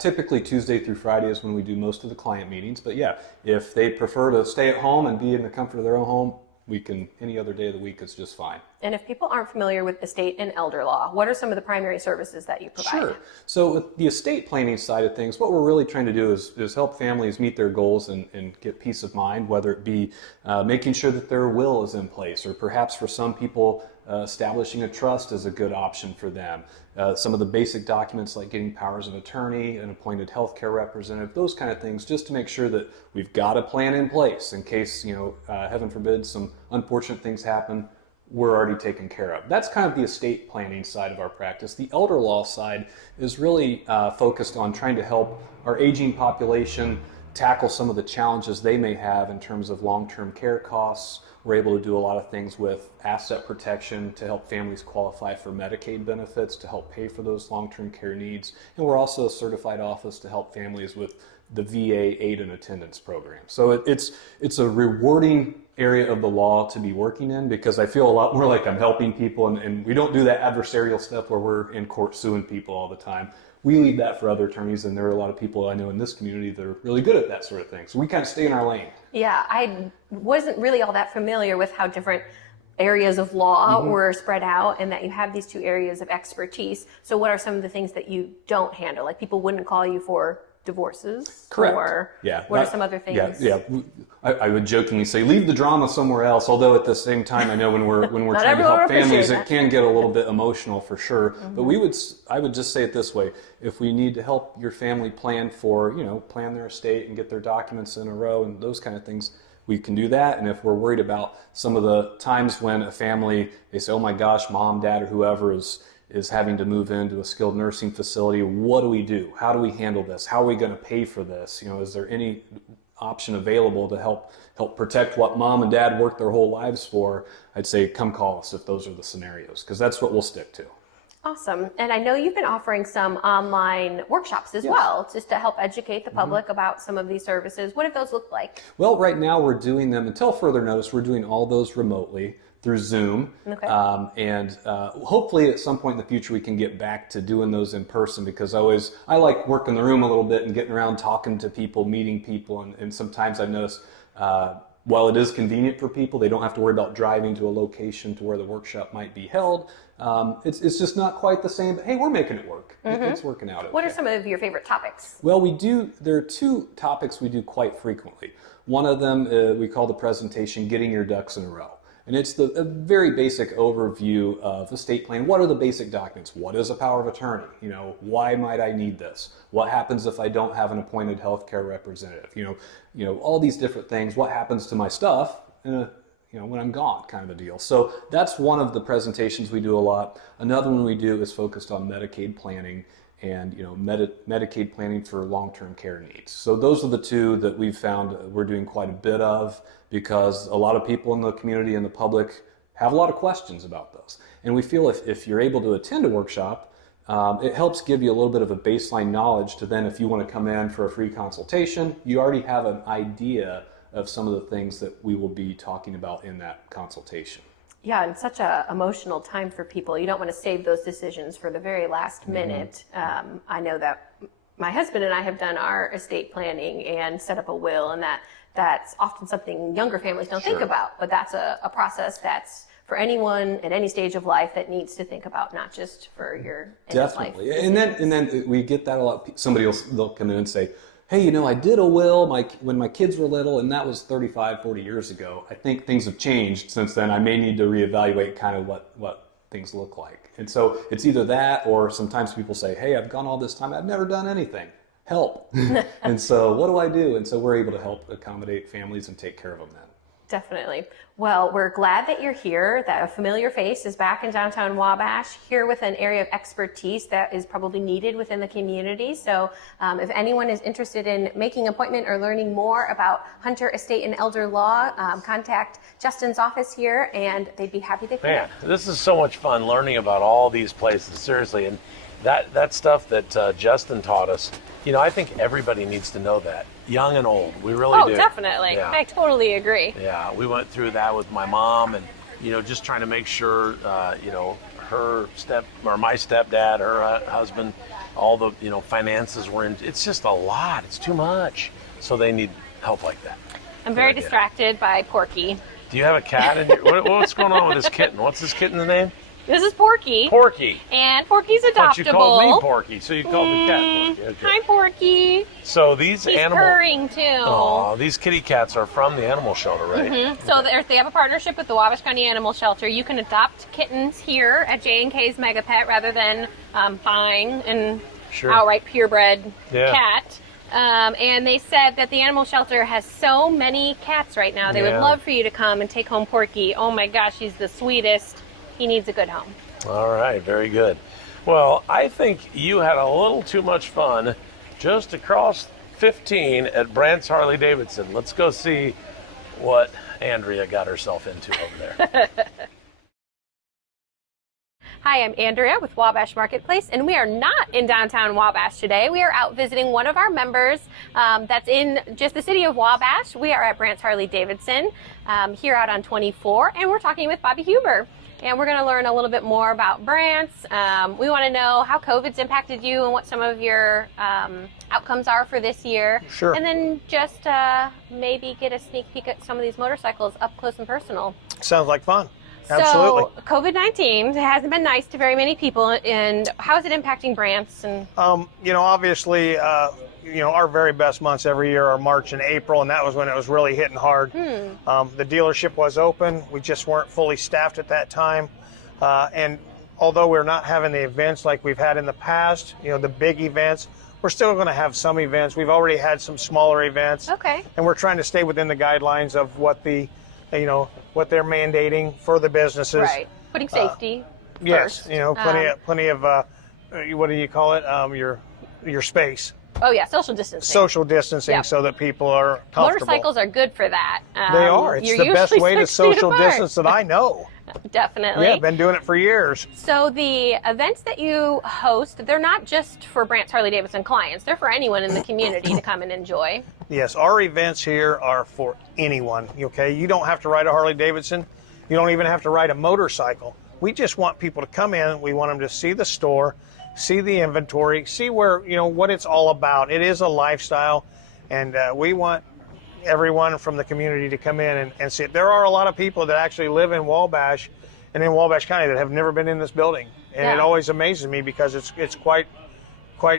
Typically Tuesday through Friday is when we do most of the client meetings. But yeah, if they prefer to stay at home and be in the comfort of their own home, we can, any other day of the week is just fine. And if people aren't familiar with estate and elder law, what are some of the primary services that you provide? Sure. So with the estate planning side of things, what we're really trying to do is help families meet their goals and get peace of mind, whether it be making sure that their will is in place, or perhaps for some people, establishing a trust is a good option for them. Some of the basic documents like getting powers of attorney, an appointed healthcare representative, those kind of things, just to make sure that we've got a plan in place in case, heaven forbid, some unfortunate things happen, we're already taken care of. That's kind of the estate planning side of our practice. The elder law side is really focused on trying to help our aging population tackle some of the challenges they may have in terms of long-term care costs. We're able to do a lot of things with asset protection to help families qualify for Medicaid benefits to help pay for those long-term care needs. And we're also a certified office to help families with the VA aid and attendance program. So it's a rewarding area of the law to be working in, because I feel a lot more like I'm helping people, and we don't do that adversarial stuff where we're in court suing people all the time. We leave that for other attorneys, and there are a lot of people I know in this community that are really good at that sort of thing. So we kind of stay in our lane. Yeah, I wasn't really all that familiar with how different areas of law were spread out, and that you have these two areas of expertise. So what are some of the things that you don't handle? Like, people wouldn't call you for divorces? Correct. Or what are some other things? Yeah. I would jokingly say leave the drama somewhere else. Although at the same time, I know when we're trying to help families, it can get a little bit emotional for sure. But I would just say it this way: if we need to help your family plan for plan their estate and get their documents in a row and those kind of things, we can do that. And if we're worried about some of the times when a family, they say, oh my gosh, mom, dad, or whoever is having to move into a skilled nursing facility, what do we do? How do we handle this? How are we going to pay for this? Is there any option available to help protect what mom and dad worked their whole lives for? I'd say come call us if those are the scenarios, because that's what we'll stick to. Awesome. And I know you've been offering some online workshops as well, just to help educate the public about some of these services. What do those look like? Well, right now we're doing them, until further notice, we're doing all those remotely through Zoom. Okay. And hopefully at some point in the future we can get back to doing those in person, because I like working the room a little bit and getting around talking to people, meeting people, and sometimes I've noticed while it is convenient for people, they don't have to worry about driving to a location to where the workshop might be held. It's just not quite the same, but hey, we're making it work. It's working out okay. What are some of your favorite topics? Well, there are two topics we do quite frequently. One of them we call the presentation, Getting Your Ducks in a Row. And it's a very basic overview of estate planning. What are the basic documents? What is a power of attorney? Why might I need this? What happens if I don't have an appointed healthcare representative? All these different things. What happens to my stuff when I'm gone, kind of a deal. So that's one of the presentations we do a lot. Another one we do is focused on Medicaid planning and Medicaid planning for long-term care needs. So those are the two that we've found we're doing quite a bit of, because a lot of people in the community and the public have a lot of questions about those. And we feel if you're able to attend a workshop, it helps give you a little bit of a baseline knowledge to then, if you want to come in for a free consultation, you already have an idea of some of the things that we will be talking about in that consultation. Yeah, and such a emotional time for people. You don't want to save those decisions for the very last minute. I know that my husband and I have done our estate planning and set up a will, and that's often something younger families don't think about, but that's a process that's for anyone at any stage of life that needs to think about, not just for your end of life. Definitely. And then we get that a lot. They'll come in and say, hey, you know, I did a will when my kids were little, and that was 35, 40 years ago. I think things have changed since then. I may need to reevaluate kind of what things look like. And so it's either that, or sometimes people say, hey, I've gone all this time, I've never done anything. Help. And so what do I do? And so we're able to help accommodate families and take care of them then. Definitely. Well, we're glad that you're here, that a familiar face is back in downtown Wabash, here with an area of expertise that is probably needed within the community. So if anyone is interested in making an appointment or learning more about Hunter Estate and Elder Law, contact Justin's office here, and they'd be happy to Man, connect. this is so much fun learning about all these places, seriously. And that stuff that Justin taught us, you know, I think everybody needs to know that, young and old. We really do. Oh, definitely. Yeah. I totally agree. Yeah, we went through that with my mom, and you know, just trying to make sure, you know, my stepdad, her husband, all the finances were in. It's just a lot. It's too much. So they need help like that. I'm very distracted by Porky. Do you have a cat in your? What's going on with this kitten? What's this kitten's name? This is Porky. Porky. And Porky's adoptable. But you called me Porky, so you called the cat Porky. Okay. Hi, Porky. So these He's animal. purring too. Oh, these kitty cats are from the animal shelter, right? So they have a partnership with the Wabash County Animal Shelter. You can adopt kittens here at J&K's Mega Pet rather than buying an outright purebred cat. And they said that the animal shelter has so many cats right now. They would love for you to come and take home Porky. Oh my gosh, he's the sweetest. He needs a good home. All right, very good. Well, I think you had a little too much fun just across 15 at Brandt's Harley Davidson. Let's go see what Andrea got herself into over there. Hi, I'm Andrea with Wabash Marketplace, and we are not in downtown Wabash today. We are out visiting one of our members that's in just the city of Wabash. We are at Brandt's Harley Davidson here out on 24, and we're talking with Bobby Huber. And we're going to learn a little bit more about Brandt's. We want to know how COVID's impacted you and what some of your outcomes are for this year. Sure. And then just maybe get a sneak peek at some of these motorcycles up close and personal. Sounds like fun. Absolutely. So COVID-19 hasn't been nice to very many people. And how is it impacting Brandt's? And obviously, our very best months every year are March and April, and that was when it was really hitting hard. The dealership was open. We just weren't fully staffed at that time. And although we're not having the events like we've had in the past, the big events, we're still going to have some events. We've already had some smaller events. Okay. And we're trying to stay within the guidelines of what what they're mandating for the businesses. Right. Putting safety Yes. first. Plenty of what do you call it? Your space. Oh yeah, social distancing. Social distancing, so that people are comfortable. Motorcycles are good for that. They are. It's the best way to social distance that I know. Definitely. Yeah, I've been doing it for years. So the events that you host, they're not just for Brandt's Harley Davidson clients. They're for anyone in the community to come and enjoy. Yes, our events here are for anyone. Okay, you don't have to ride a Harley Davidson. You don't even have to ride a motorcycle. We just want people to come in. We want them to see the store, see the inventory, see where, what it's all about. It is a lifestyle, and we want everyone from the community to come in and see it. There are a lot of people that actually live in Wabash and in Wabash County that have never been in this building, and it always amazes me because it's quite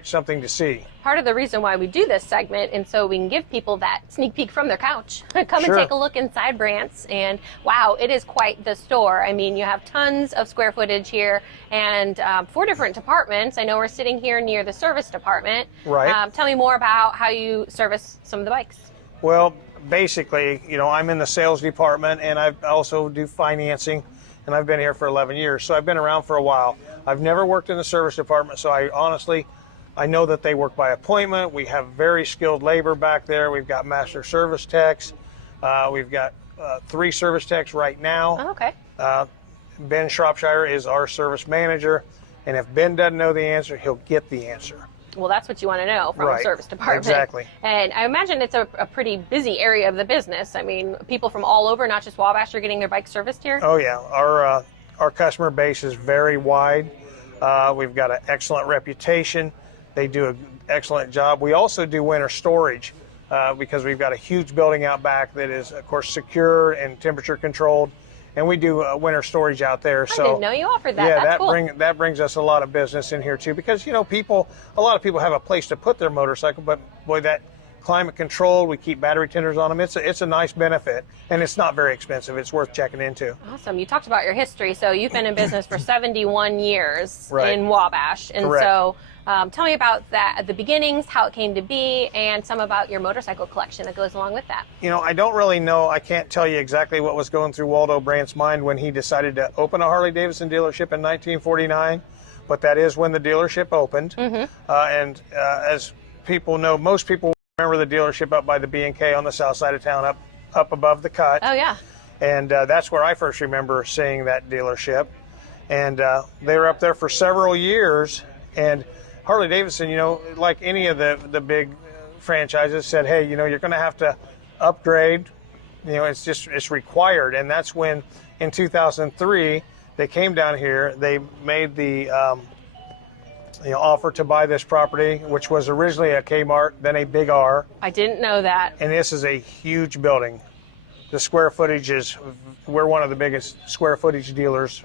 something to see. Part of the reason why we do this segment, and so we can give people that sneak peek from their couch. Come and take a look inside Brandt's, and wow, it is quite the store. I mean, you have tons of square footage here, and 4 different departments. I know we're sitting here near the service department. Right. Tell me more about how you service some of the bikes. Well, basically, I'm in the sales department, and I also do financing, and I've been here for 11 years, so I've been around for a while. I've never worked in the service department, so I know that they work by appointment. We have very skilled labor back there. We've got master service techs. We've got 3 service techs right now. Oh, okay. Ben Shropshire is our service manager, And if Ben doesn't know the answer, he'll get the answer. Well, that's what you want to know from a Right. service department. Exactly. And I imagine it's a pretty busy area of the business. I mean, people from all over, not just Wabash, are getting their bikes serviced here. Oh yeah, our customer base is very wide. We've got an excellent reputation. They do an excellent job. We also do winter storage because we've got a huge building out back that is, of course, secure and temperature controlled. And we do winter storage out there. I didn't know you offered that. Yeah, That's cool. that brings us a lot of business in here too, because a lot of people have a place to put their motorcycle, but boy, that climate controlled, we keep battery tenders on them. It's a nice benefit, and it's not very expensive. It's worth checking into. Awesome. You talked about your history. So you've been in business for 71 years Right. in Wabash. And Correct. so tell me about that at the beginnings, how it came to be, and some about your motorcycle collection that goes along with that. I don't really know. I can't tell you exactly what was going through Waldo Brandt's mind when he decided to open a Harley-Davidson dealership in 1949, but that is when the dealership opened. And as people know, most people remember the dealership up by the B&K on the south side of town, up above the cut. Oh, yeah. And that's where I first remember seeing that dealership. And they were up there for several years. And Harley Davidson, like any of the big franchises, said, hey, you're going to have to upgrade. It's required. And that's when, in 2003, they came down here. They made the offer to buy this property, which was originally a Kmart, then a Big R. I didn't know that. And this is a huge building. The square footage we're one of the biggest square footage dealers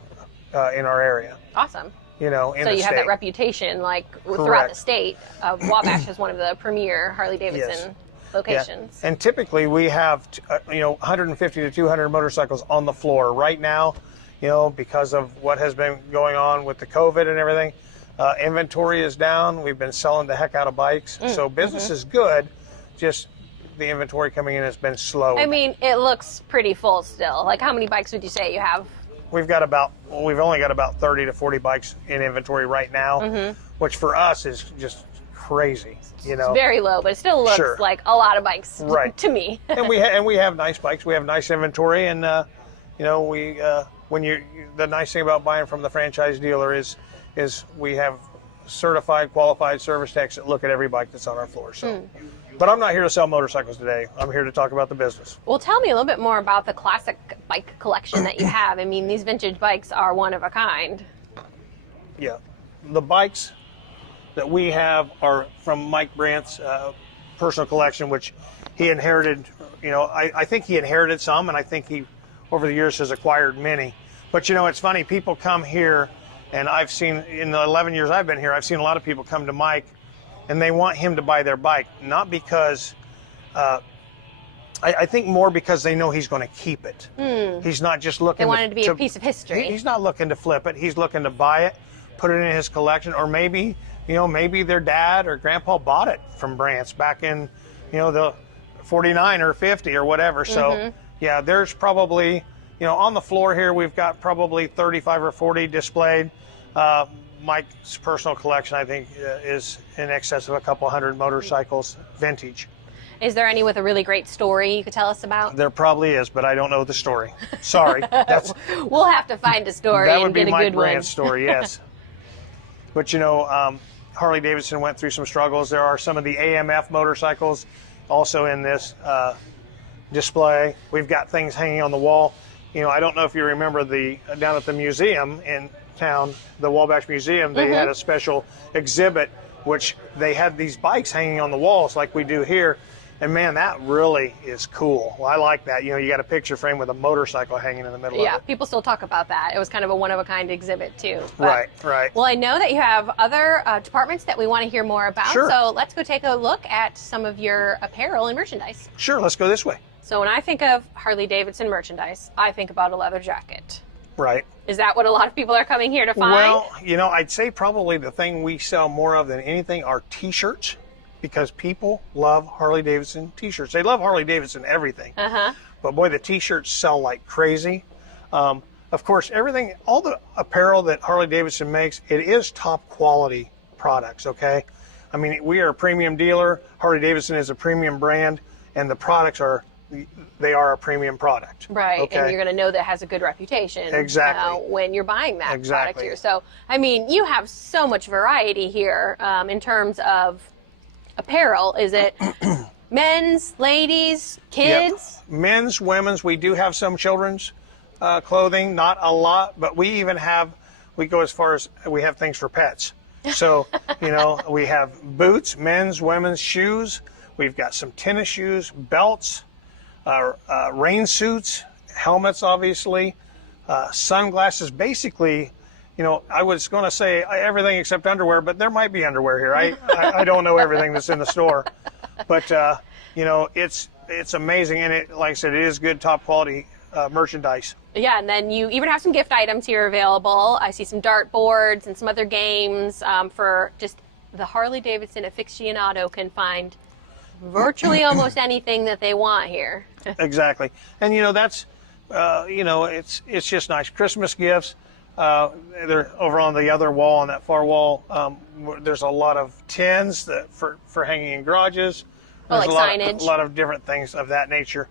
in our area. Awesome. In So the you have state. that reputation, throughout Correct. the state. Wabash is one of the premier Harley Davidson Yes. locations. Yeah. And typically we have 150 to 200 motorcycles on the floor right now. Because of what has been going on with the COVID and everything, inventory is down. We've been selling the heck out of bikes, so business is good. Just the inventory coming in has been slow. I mean, it looks pretty full still. Like, how many bikes would you say you have? We've only got about 30 to 40 bikes in inventory right now, which for us is just crazy. It's very low, but it still looks Sure. like a lot of bikes Right. to me. and we have nice bikes. We have nice inventory, and the nice thing about buying from the franchise dealer is we have certified, qualified service techs that look at every bike that's on our floor. So, but I'm not here to sell motorcycles today. I'm here to talk about the business. Well, tell me a little bit more about the classic bike collection that you have. I mean, these vintage bikes are one of a kind. Yeah, the bikes that we have are from Mike Brandt's personal collection, which he inherited. I think he inherited some, and I think he, over the years, has acquired many. But it's funny. People come here, and I've seen in the 11 years I've been here, I've seen a lot of people come to Mike, and they want him to buy their bike, not because. I think more because they know he's going to keep it. He's not just looking. They want it to be a piece of history. He's not looking to flip it. He's looking to buy it, put it in his collection, or maybe their dad or grandpa bought it from Brandt's back in the 49 or 50 or whatever. So yeah, there's probably on the floor here we've got probably 35 or 40 displayed. Mike's personal collection, I think, is in excess of a couple hundred motorcycles, vintage. Is there any with a really great story you could tell us about? There probably is, but I don't know the story. Sorry. We'll have to find a story That would and be get a Mike good one. Brandt's story, yes. But Harley Davidson went through some struggles. There are some of the AMF motorcycles also in this display. We've got things hanging on the wall. I don't know if you remember down at the museum in town, the Wabash Museum, they had a special exhibit which they had these bikes hanging on the walls like we do here. And man, that really is cool. Well, I like that. You got a picture frame with a motorcycle hanging in the middle Yeah, of it. people still talk about that. It was kind of a one-of-a-kind exhibit, too. But- Right. Well, I know that you have other departments that we want to hear more about. Sure. So let's go take a look at some of your apparel and merchandise. Sure, let's go this way. So when I think of Harley Davidson merchandise, I think about a leather jacket. Right. Is that what a lot of people are coming here to find? Well, I'd say probably the thing we sell more of than anything are T-shirts, because people love Harley Davidson T-shirts. They love Harley Davidson everything. But boy, the T-shirts sell like crazy. Of course, all the apparel that Harley Davidson makes, it is top quality products, okay? I mean, we are a premium dealer. Harley Davidson is a premium brand, and the products are they are a premium product. Right, Okay? and you're going to know that it has a good reputation. Exactly. When you're buying that product Exactly. here. So, I mean, you have so much variety here in terms of apparel. Is it men's, ladies, kids? Yep. Men's, women's. We do have some children's clothing, not a lot, but we go as far as we have things for pets. So, we have boots, men's, women's, shoes. We've got some tennis shoes, belts, rain suits, helmets, obviously, sunglasses. Basically, I was going to say everything except underwear, but there might be underwear here. I don't know everything that's in the store, but it's amazing, and it, like I said, it is good, top quality merchandise. Yeah, and then you even have some gift items here available. I see some dart boards and some other games for just the Harley-Davidson aficionado can find virtually almost anything that they want here. Exactly, and that's it's just nice. Christmas gifts. They're over on the other wall, on that far wall. There's a lot of tins for hanging in garages. There's signage. A lot of different things of that nature.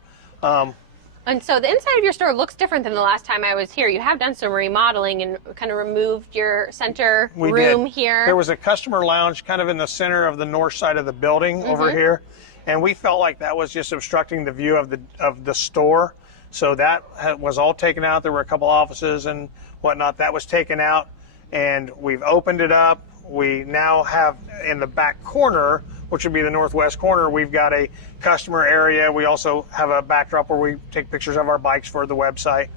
And so the inside of your store looks different than the last time I was here. You have done some remodeling and kind of removed your center room here. There was a customer lounge kind of in the center of the north side of the building over here, and we felt like that was just obstructing the view of the store. So that was all taken out. There were a couple offices and whatnot. That was taken out, and we've opened it up. We now have in the back corner, which would be the northwest corner, we've got a customer area. We also have a backdrop where we take pictures of our bikes for the website.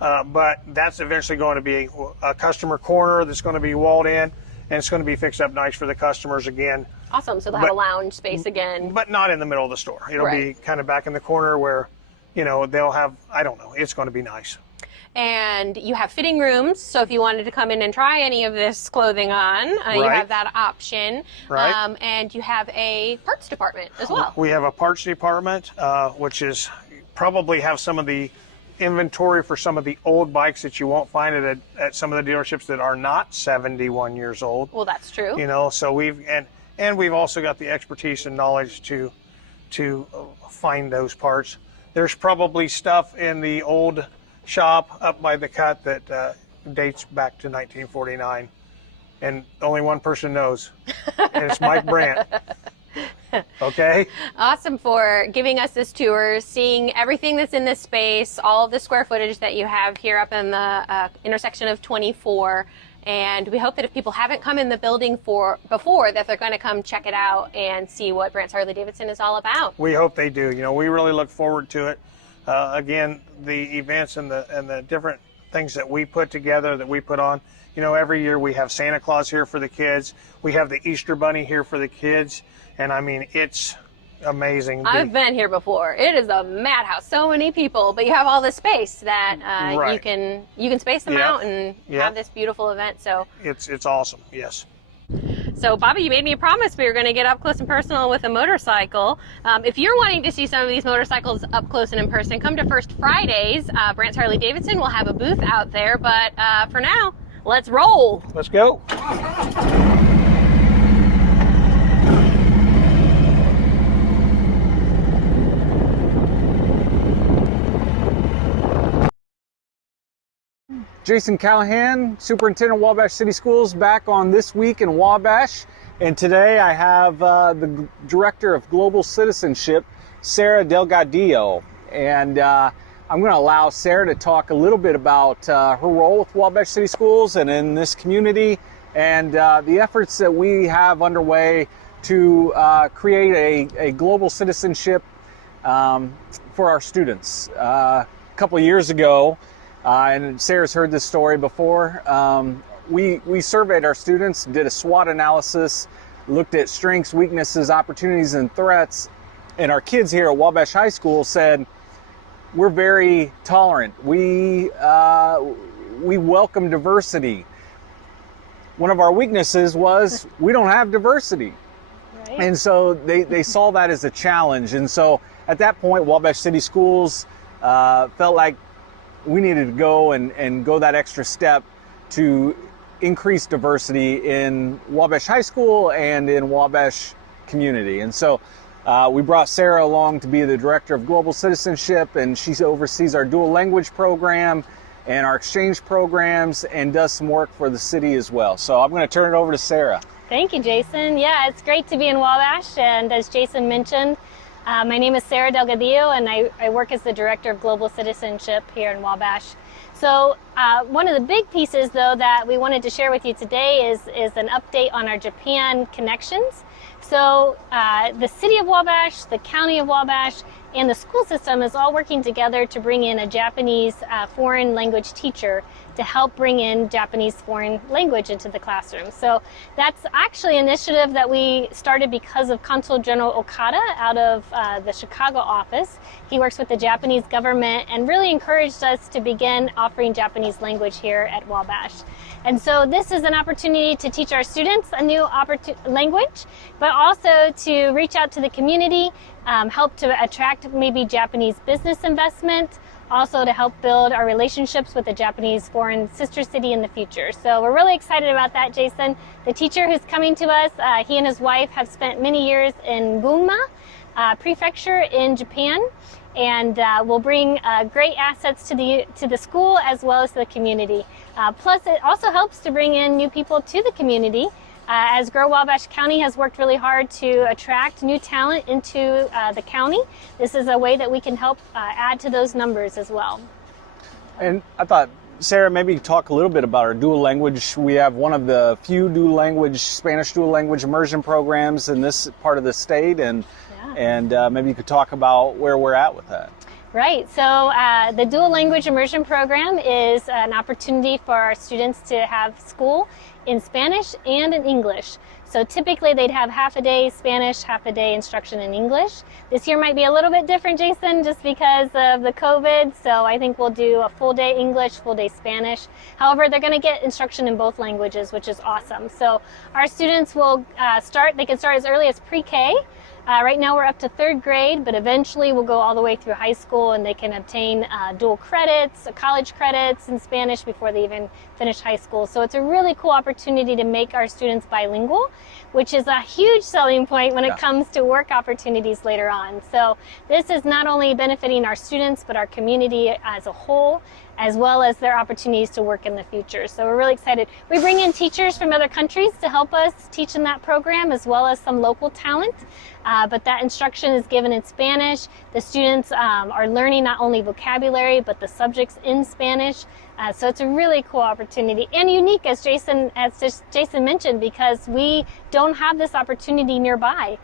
But that's eventually going to be a customer corner that's going to be walled in, and it's going to be fixed up nice for the customers again. Awesome. So they'll have a lounge space again. But not in the middle of the store. It'll be kind of back in the corner where, they'll have, I don't know, it's going to be nice. And you have fitting rooms, so if you wanted to come in and try any of this clothing on, you have that option. Right. And you have a parts department as well. We have a parts department, which is probably have some of the inventory for some of the old bikes that you won't find at some of the dealerships that are not 71 years old. Well, that's true. So we've also got the expertise and knowledge to find those parts. There's probably stuff in the old shop up by the cut that dates back to 1949, and only one person knows, and it's Mike Brandt. Okay. Awesome for giving us this tour, seeing everything that's in this space, all of the square footage that you have here up in the intersection of 24. And we hope that if people haven't come in the building before, that they're going to come check it out and see what Brandt's Harley-Davidson is all about. We hope they do. We really look forward to it. Again, the events and the different things that we put together, that we put on. Every year we have Santa Claus here for the kids. We have the Easter Bunny here for the kids. And I mean, it's amazing. I've been here before. It is a madhouse. So many people, but you have all this space that you can space them out and have this beautiful event. So it's awesome. Yes. So, Bobby, you made me a promise we were going to get up close and personal with a motorcycle. If you're wanting to see some of these motorcycles up close and in person, come to First Fridays. Brandt's Harley-Davidson will have a booth out there. But for now, let's roll. Let's go. Jason Callahan, Superintendent of Wabash City Schools, back on This Week in Wabash. And today I have the Director of Global Citizenship, Sarah Delgadillo. And I'm going to allow Sarah to talk a little bit about her role with Wabash City Schools and in this community, and the efforts that we have underway to create a global citizenship for our students. A couple of years ago, and Sarah's heard this story before, we surveyed our students, did a SWOT analysis, looked at strengths, weaknesses, opportunities, and threats, and our kids here at Wabash High School said, we're very tolerant. We welcome diversity. One of our weaknesses was we don't have diversity. Right. And so they saw that as a challenge. And so at that point, Wabash City Schools felt like we needed to go and go that extra step to increase diversity in Wabash High School and in Wabash community. And so We brought Sarah along to be the Director of Global Citizenship, and she oversees our dual language program and our exchange programs and does some work for the city as well. So I'm going to turn it over to Sarah. Thank you, Jason. Yeah, it's great to be in Wabash, and as Jason mentioned, my name is Sarah Delgadillo, and I work as the Director of Global Citizenship here in Wabash. So one of the big pieces, though, that we wanted to share with you today is an update on our Japan connections. So the City of Wabash, the County of Wabash, and the school system is all working together to bring in a Japanese foreign language teacher to help bring in Japanese foreign language into the classroom. So that's actually an initiative that we started because of Consul General Okada out of the Chicago office. He works with the Japanese government and really encouraged us to begin offering Japanese language here at Wabash. And so this is an opportunity to teach our students a new language, but also to reach out to the community, help to attract maybe Japanese business investment, also to help build our relationships with the Japanese foreign sister city in the future. So we're really excited about that, Jason. The teacher who's coming to us, he and his wife have spent many years in Gunma Prefecture in Japan, and will bring great assets to the school as well as the community. Plus, it also helps to bring in new people to the community. As Grow Wabash County has worked really hard to attract new talent into the county, this is a way that we can help add to those numbers as well. And I thought, Sarah, maybe you could talk a little bit about our dual language. We have one of the few Spanish dual language immersion programs in this part of the state, and maybe you could talk about where we're at with that. Right, so the dual language immersion program is an opportunity for our students to have school in Spanish and in English. So typically they'd have half a day Spanish, half a day instruction in English. This year might be a little bit different, Jason, just because of the COVID. So I think we'll do a full day English, full day Spanish. However, they're going to get instruction in both languages, which is awesome. So our students will they can start as early as pre-K. Right now we're up to 3rd grade, but eventually we'll go all the way through high school, and they can obtain dual credits, college credits in Spanish before they even finish high school. So it's a really cool opportunity to make our students bilingual, which is a huge selling point when it comes to work opportunities later on. So this is not only benefiting our students, but our community as a whole, as well as their opportunities to work in the future. So we're really excited. We bring in teachers from other countries to help us teach in that program, as well as some local talent. But that instruction is given in Spanish. The students are learning not only vocabulary, but the subjects in Spanish. So it's a really cool opportunity and unique, as Jason mentioned, because we don't have this opportunity nearby.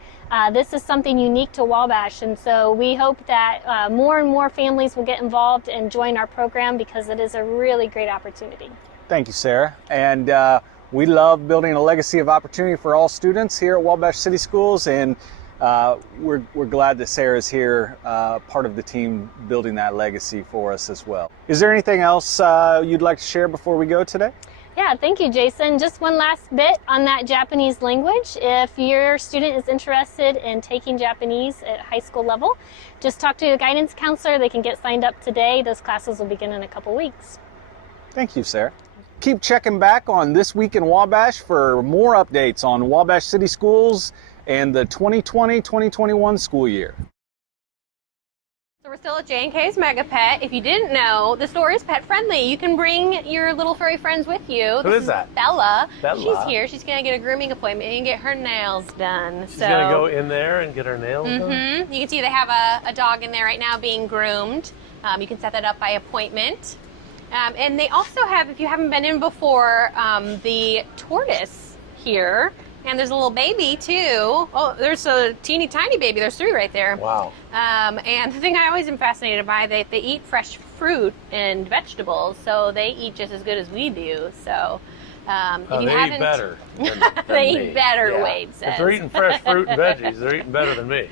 This is something unique to Wabash, and so we hope that more and more families will get involved and join our program, because it is a really great opportunity. Thank you, Sarah. And we love building a legacy of opportunity for all students here at Wabash City Schools, and we're glad that Sarah's here, part of the team building that legacy for us as well. Is there anything else you'd like to share before we go today? Yeah, thank you, Jason. Just one last bit on that Japanese language. If your student is interested in taking Japanese at high school level, just talk to a guidance counselor. They can get signed up today. Those classes will begin in a couple weeks. Thank you, Sarah. Keep checking back on This Week in Wabash for more updates on Wabash City Schools and the 2020-2021 school year. So we're still at J&K's Mega Pet. If you didn't know, the store is pet friendly. You can bring your little furry friends with you. Who is that? Bella. Bella. She's here. She's going to get a grooming appointment and get her nails done. She's going to go in there and get her nails done? You can see they have a dog in there right now being groomed. You can set that up by appointment. And they also have, if you haven't been in before, the tortoise here. And there's a little baby too. Oh, there's a teeny tiny baby. There's 3 right there. Wow. And the thing I always am fascinated by, they eat fresh fruit and vegetables, so they eat just as good as we do. So if you haven't, eat better than they me. eat better, Wade says. If they're eating fresh fruit and veggies, they're eating better than me.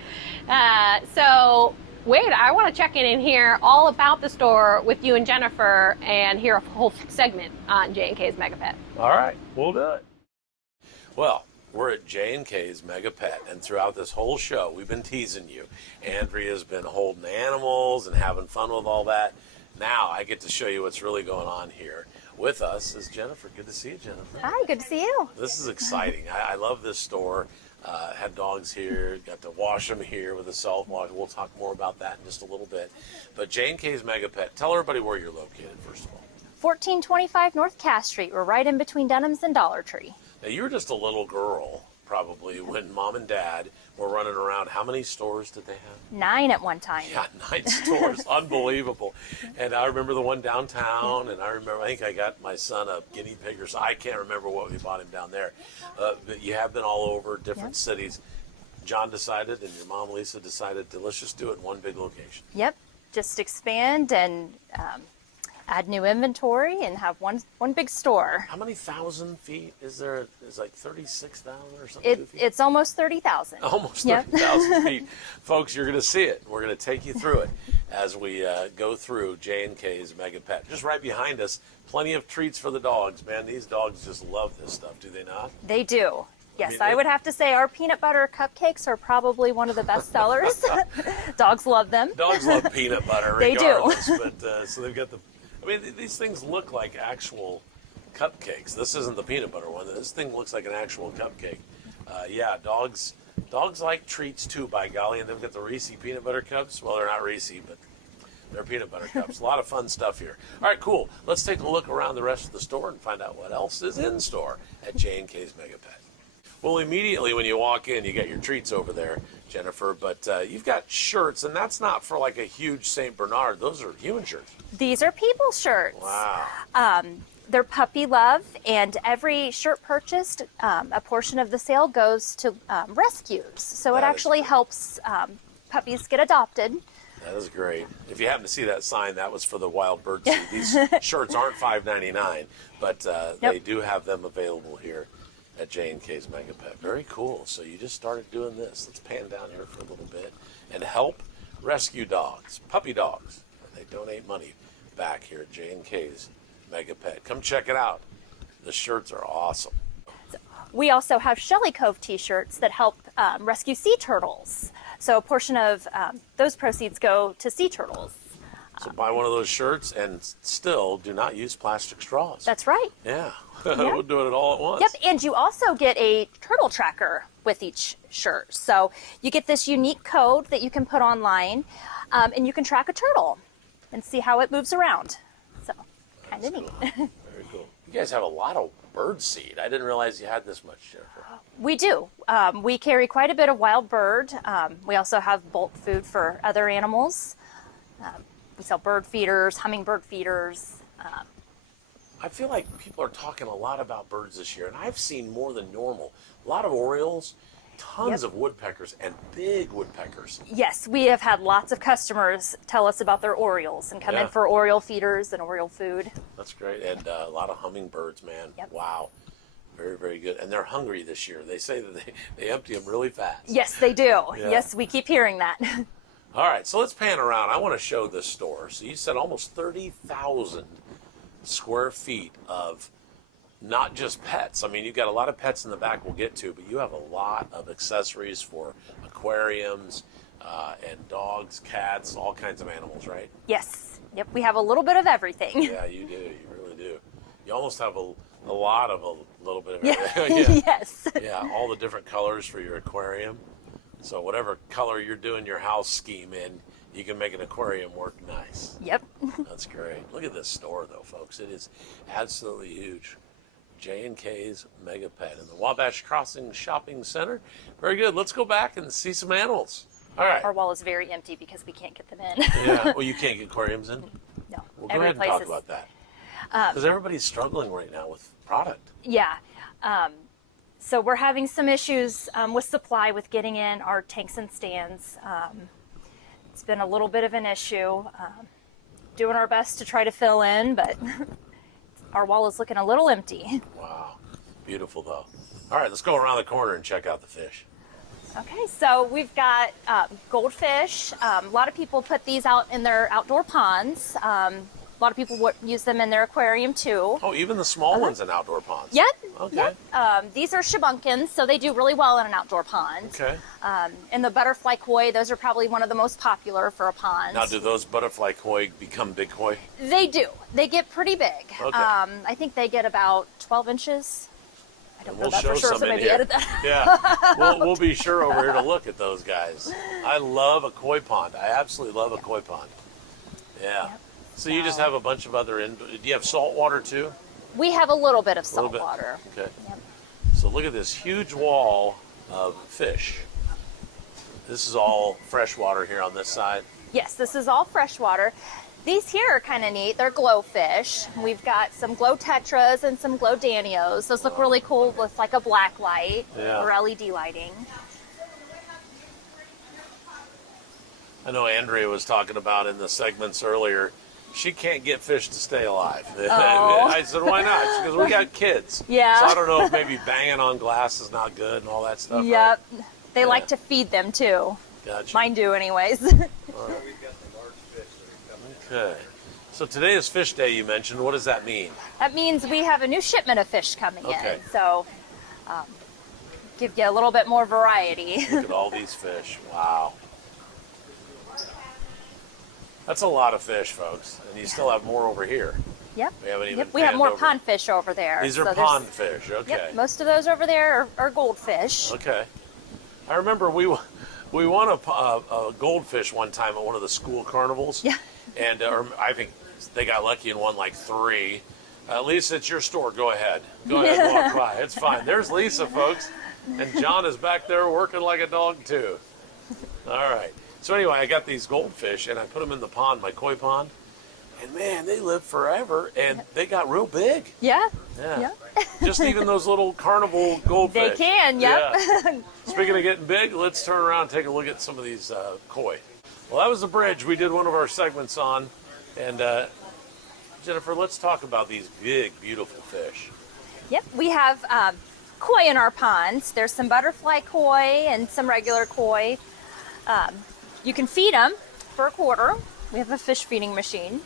So Wade, I want to check in here all about the store with you and Jennifer and hear a whole segment on J&K's Mega Pet. All right, we'll do it. Well, we're at J&K's Mega Pet, and throughout this whole show, we've been teasing you. Andrea's been holding animals and having fun with all that. Now I get to show you what's really going on here. With us is Jennifer. Good to see you, Jennifer. Hi, good to see you. This is exciting. I love this store. had dogs here, got to wash them here with a self-wash. We'll talk more about that in just a little bit. But J&K's Mega Pet, tell everybody where you're located, first of all. 1425 North Cass Street. We're right in between Dunham's and Dollar Tree. Now, you were just a little girl, probably, when Mom and Dad were running around. How many stores did they have? 9 at one time. Yeah, 9 stores. Unbelievable. And I remember the one downtown, and I think I got my son a guinea pig or so. I can't remember what we bought him down there. But you have been all over different cities. John decided, and your mom, Lisa, decided to let's just do it in one big location. Yep. Just expand and add new inventory and have one big store. How many thousand feet is there? It's like 36,000 or something? It's almost 30,000. Almost 30,000 feet. Folks, you're going to see it. We're going to take you through it as we go through J&K's Mega Pet. Just right behind us, plenty of treats for the dogs. Man, these dogs just love this stuff, do they not? They do. Yes, I mean, I would have to say our peanut butter cupcakes are probably one of the best sellers. Dogs love them. Dogs love peanut butter They regardless. do. But, so they've got these things look like actual cupcakes. This isn't the peanut butter one. This thing looks like an actual cupcake. Yeah, dogs like treats too, by golly, and they've got the Reese peanut butter cups. Well, they're not Reese, but they're peanut butter cups. A lot of fun stuff here. All right, cool. Let's take a look around the rest of the store and find out what else is in store at J&K's Mega Pet. Well, immediately when you walk in, you get your treats over there, Jennifer, but you've got shirts, and that's not for like a huge St. Bernard. Those are human shirts. These are people shirts. Wow. They're puppy love, and every shirt purchased, a portion of the sale goes to rescues. So it actually helps puppies get adopted. That is great. If you happen to see that sign, that was for the wild bird seed. These shirts aren't $5.99, but they do have them available here at J&K's Mega Pet. Very cool. So you just started doing this. Let's pan down here for a little bit and help rescue dogs, puppy dogs. And they donate money back here at J&K's Mega Pet. Come check it out. The shirts are awesome. We also have Shelly Cove t-shirts that help rescue sea turtles. So a portion of those proceeds go to sea turtles. So buy one of those shirts and still do not use plastic straws. That's right. Yeah. We're doing it all at once. Yep, and you also get a turtle tracker with each shirt. So you get this unique code that you can put online, and you can track a turtle and see how it moves around. So, kind of neat. Very cool. You guys have a lot of bird seed. I didn't realize you had this much, Jennifer. We do. We carry quite a bit of wild bird. We also have bulk food for other animals. We sell bird feeders, hummingbird feeders. I feel like people are talking a lot about birds this year, and I've seen more than normal. A lot of orioles, tons of woodpeckers, and big woodpeckers. Yes, we have had lots of customers tell us about their orioles and come in for oriole feeders and oriole food. That's great. And a lot of hummingbirds, man. Yep. Wow. Very, very good. And they're hungry this year. They say that they empty them really fast. Yes, they do. Yeah. Yes, we keep hearing that. All right, so let's pan around. I want to show this store. So you said almost 30,000 square feet of not just pets. I mean, you've got a lot of pets in the back we'll get to, but you have a lot of accessories for aquariums and dogs, cats, all kinds of animals, right? Yes. Yep, we have a little bit of everything. Yeah, you do. You really do. You almost have a lot of a little bit of Yeah. everything. Yes. Yeah, all the different colors for your aquarium. So whatever color you're doing your house scheme in, you can make an aquarium work nice. Yep. That's great. Look at this store, though, folks. It is absolutely huge. J&K's Mega Pet in the Wabash Crossing Shopping Center. Very good. Let's go back and see some animals. All right. Our wall is very empty because we can't get them in. Yeah. Well, you can't get aquariums in? No. Well, go ahead and talk about that. Because everybody's struggling right now with product. Yeah. So we're having some issues with supply with getting in our tanks and stands. It's been a little bit of an issue. Doing our best to try to fill in, but our wall is looking a little empty. Wow. Beautiful, though. All right, let's go around the corner and check out the fish. Okay, so we've got goldfish. A lot of people put these out in their outdoor ponds. A lot of people use them in their aquarium too. Oh, even the small ones in outdoor ponds? Yep. Okay. Yep. These are shabunkins, so they do really well in an outdoor pond. Okay. And the butterfly koi, those are probably one of the most popular for a pond. Now, do those butterfly koi become big koi? They do. They get pretty big. Okay. I think they get about 12 inches. I And know we'll that show for sure, some so in maybe here. edit that. Yeah, we'll be sure over here to look at those guys. I love a koi pond. I absolutely love a koi pond. Yeah. Yep. So you just have a bunch of other, do you have salt water too? We have a little bit of A little salt bit? water. Okay. Yep. So look at this huge wall of fish. This is all fresh water here on this side. Yes, this is all freshwater. These here are kind of neat. They're glowfish. We've got some glow tetras and some glow danios. Those look really cool with like a black light or LED lighting. I know Andrea was talking about in the segments earlier, she can't get fish to stay alive. Oh. I said, why not? She goes, we got kids. Yeah. So I don't know if maybe banging on glass is not good and all that stuff. Yep. Right? They like to feed them too. Gotcha. Mine do anyways. Okay. So today is fish day, you mentioned. What does that mean? That means we have a new shipment of fish coming Okay. in. So give you a little bit more variety. Look at all these fish. Wow. That's a lot of fish, folks. And you still have more over here. Yep. We haven't even Yep. We have panned more over. pond fish over there. These are So pond fish. Okay. Yep. Most of those over there are goldfish. Okay. I remember we won a goldfish one time at one of the school carnivals. Yeah. And or I think they got lucky and won like 3. Lisa, it's your store. Go ahead. Go ahead and walk by. It's fine. There's Lisa, folks. And John is back there working like a dog, too. All right. So anyway, I got these goldfish, and I put them in the pond, my koi pond. And, man, they live forever, and they got real big. Yeah. Yeah. Just even those little carnival goldfish. They can, yep. Yeah. Speaking of getting big, let's turn around and take a look at some of these koi. Well, that was the bridge we did one of our segments on. And Jennifer, let's talk about these big, beautiful fish. Yep. We have koi in our ponds. There's some butterfly koi and some regular koi. You can feed them for $1. We have a fish feeding machine.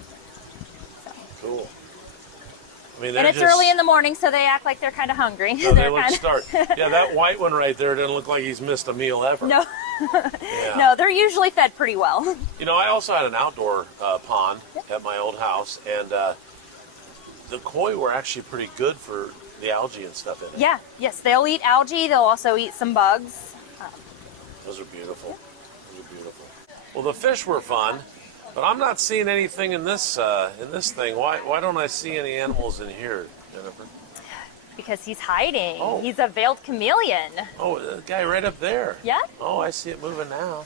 Cool. I mean, And it's early in the morning, so they act like they're kind of hungry. Oh, they They're look kinda- starved. Yeah, that white one right there doesn't look like he's missed a meal ever. No. Yeah. No, they're usually fed pretty well. You know, I also had an outdoor pond at my old house, and the koi were actually pretty good for the algae and stuff in it. Yeah, yes, they'll eat algae. They'll also eat some bugs. Those are beautiful. Those are beautiful. Well, the fish were fun, but I'm not seeing anything in this thing. Why don't I see any animals in here, Jennifer? Because he's hiding. Oh. He's a veiled chameleon. Oh, the guy right up there. Yeah? Oh, I see it moving now.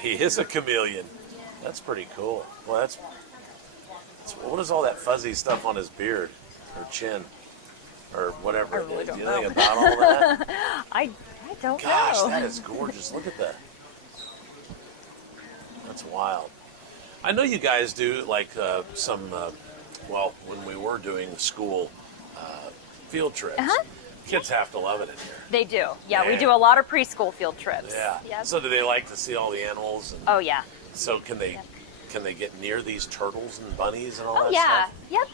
He is a chameleon. That's pretty cool. Well, that's what is all that fuzzy stuff on his beard or chin or whatever? I really Do you don't think know. about all that? I don't Gosh, know. that is gorgeous. Look at that. That's wild. I know you guys do like some, well, when we were doing school field trips, kids have to love it in here. They do. Yeah, we Man. do a lot of preschool field trips. Yeah. Yep. So do they like to see all the animals? And Oh, yeah. so can they get near these turtles and bunnies and all Oh, that yeah. stuff?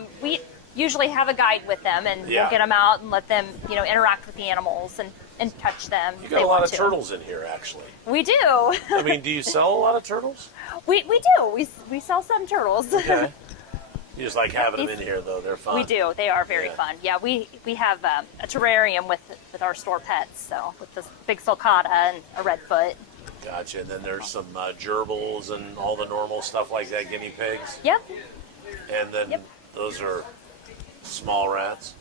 Yep. We usually have a guide with them, and Yeah. we'll get them out and let them, interact with the animals and touch them. You if got they a lot want of to. turtles in here, actually. We do. I mean, do you sell a lot of turtles? We do. We sell some turtles. Okay. You just like having them in here, though. They're fun. We do. They are very Yeah. fun. Yeah, we have a terrarium with our store pets. So with this big sulcata and a redfoot. Gotcha. And then there's some gerbils and all the normal stuff like that, guinea pigs. Yep. And then those are small rats.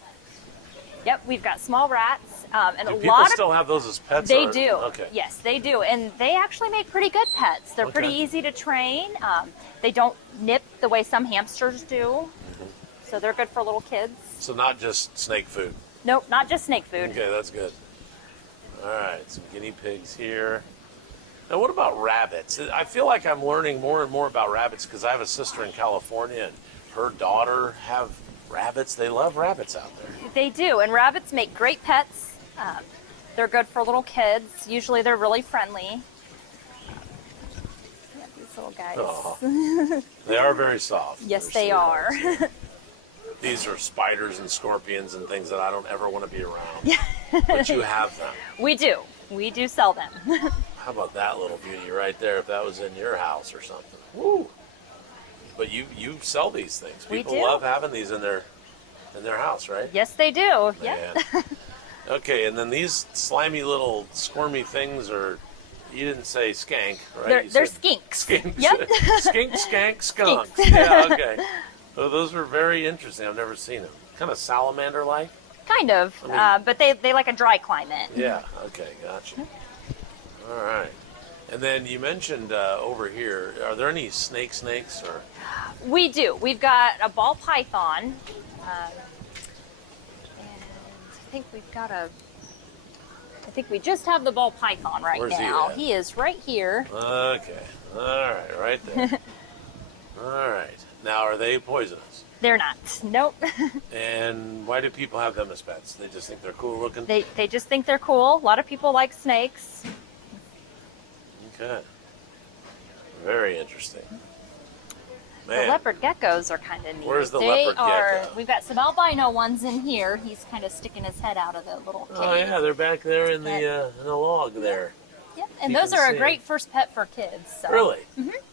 Yep. We've got small rats and Do a people lot of. still have those as pets? They or- do. Okay. Yes, they do, and they actually make pretty good pets. They're pretty Okay. easy to train. They don't nip the way some hamsters do, Mm-hmm. so they're good for little kids. So not just snake food. Nope, not just snake food. Okay, that's good. All right, some guinea pigs here. Now, what about rabbits? I feel like I'm learning more and more about rabbits because I have a sister in California, and her daughter have rabbits. They love rabbits out there. They do, and rabbits make great pets. They're good for little kids. Usually, they're really friendly. Yeah, these little guys. Oh, they are very soft. Yes, They're they are. sweethearts. These are spiders and scorpions and things that I don't ever want to be around. But you have them. We do. We do sell them. How about that little beauty right there if that was in your house or something? Woo! But you sell these things. We People do. love having these in their in their house, right? Yes, they do. Yep. Man. Okay, and then these slimy little squirmy things are, you didn't say skank, right? They're skinks. Skinks. Yep. Skink, skank, skunk. Skinks. Yeah, okay. Well, those are very interesting. I've never seen them. Kind of salamander-like? Kind of, but they like a dry climate. Yeah, okay, gotcha. All right. And then you mentioned over here, are there any snakes or? We do. We've got a ball python. And I think we've got I think we just have the ball python right Where's he now. at? He is right here. Okay. All right, right there. All right. Now, are they poisonous? They're not. Nope. And why do people have them as pets? They just think they're cool looking? They just think they're cool. A lot of people like snakes. Okay. Very interesting. The Man. leopard geckos are kind of neat. Where's the They leopard are. gecko? We've got some albino ones in here. He's kind of sticking his head out of the little cage. Oh, yeah, they're back there in the log there. Yep. And You those can are see a great 'em. first pet for kids. So. Really?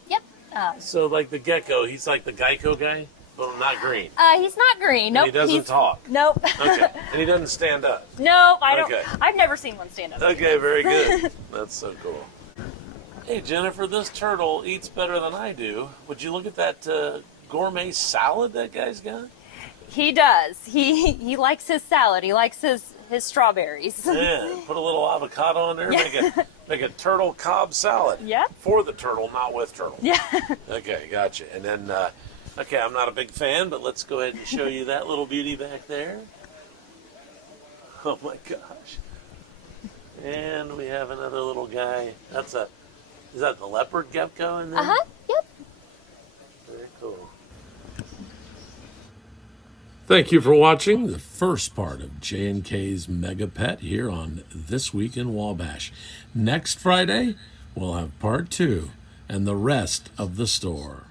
Yep. So, like the gecko, he's like the Geico guy, but not green. He's not green. Nope. And he doesn't talk. Nope. Okay. And he doesn't stand up. Nope. I don't. Okay. I've never seen one stand up. Okay, very good. That's so cool. Hey, Jennifer, this turtle eats better than I do. Would you look at that gourmet salad that guy's got? He does. He likes his salad. He likes his strawberries. Yeah, put a little avocado in there, make a turtle cob salad. Yep. For the turtle, not with turtle. Yeah. Okay, gotcha. And then, okay, I'm not a big fan, but let's go ahead and show you that little beauty back there. Oh my gosh. And we have another little guy. Is that the leopard gecko in there? Yep. Very cool. Thank you for watching the first part of J&K's Mega Pet here on This Week in Wabash. Next Friday, we'll have part 2 and the rest of the store.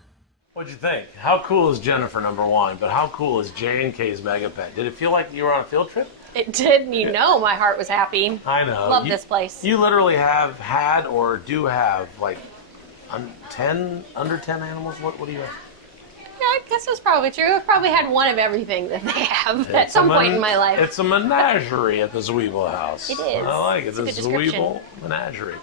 What'd you think? How cool is Jennifer, number one, but how cool is J&K's Mega Pet? Did it feel like you were on a field trip? It did. You know my heart was happy. I know. Love this place. You literally have had or do have like under 10 animals? What do you have? Yeah, I guess that's probably true. I've probably had one of everything that they have at some point in my life. It's a menagerie at the Zweibel house. It is. I like it. It's a The good description. Zweibel menagerie.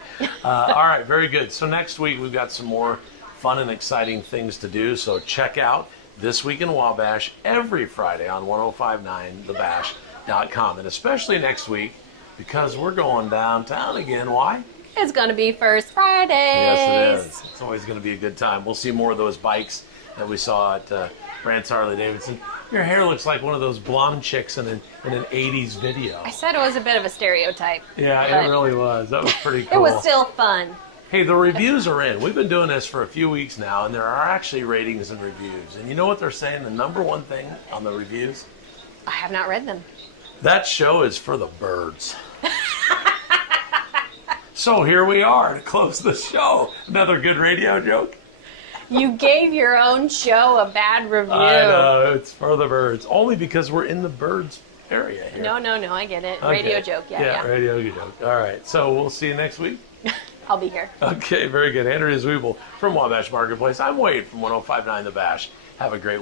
All right, very good. So next week we've got some more fun and exciting things to do. So check out This Week in Wabash every Friday on 1059thebash.com. And especially next week because we're going downtown again. Why? It's going to be First Fridays. Yes, it is. It's always going to be a good time. We'll see more of those bikes that we saw at Brandt's Harley-Davidson. Your hair looks like one of those blonde chicks in an 80s video. I said it was a bit of a stereotype. Yeah, but it really was. That was pretty cool. It was still fun. Hey, the reviews are in. We've been doing this for a few weeks now, and there are actually ratings and reviews. And you know what they're saying? The number one thing on the reviews? I have not read them. That show is for the birds. So here we are to close the show. Another good radio joke? You gave your own show a bad review. I know, it's for the birds. Only because we're in the birds area here. No, I get it. Okay. Radio joke, yeah. Radio joke. All right, so we'll see you next week. I'll be here. Okay, very good. Andrea Zweibel from Wabash Marketplace. I'm Wade from 1059 The Bash. Have a great week.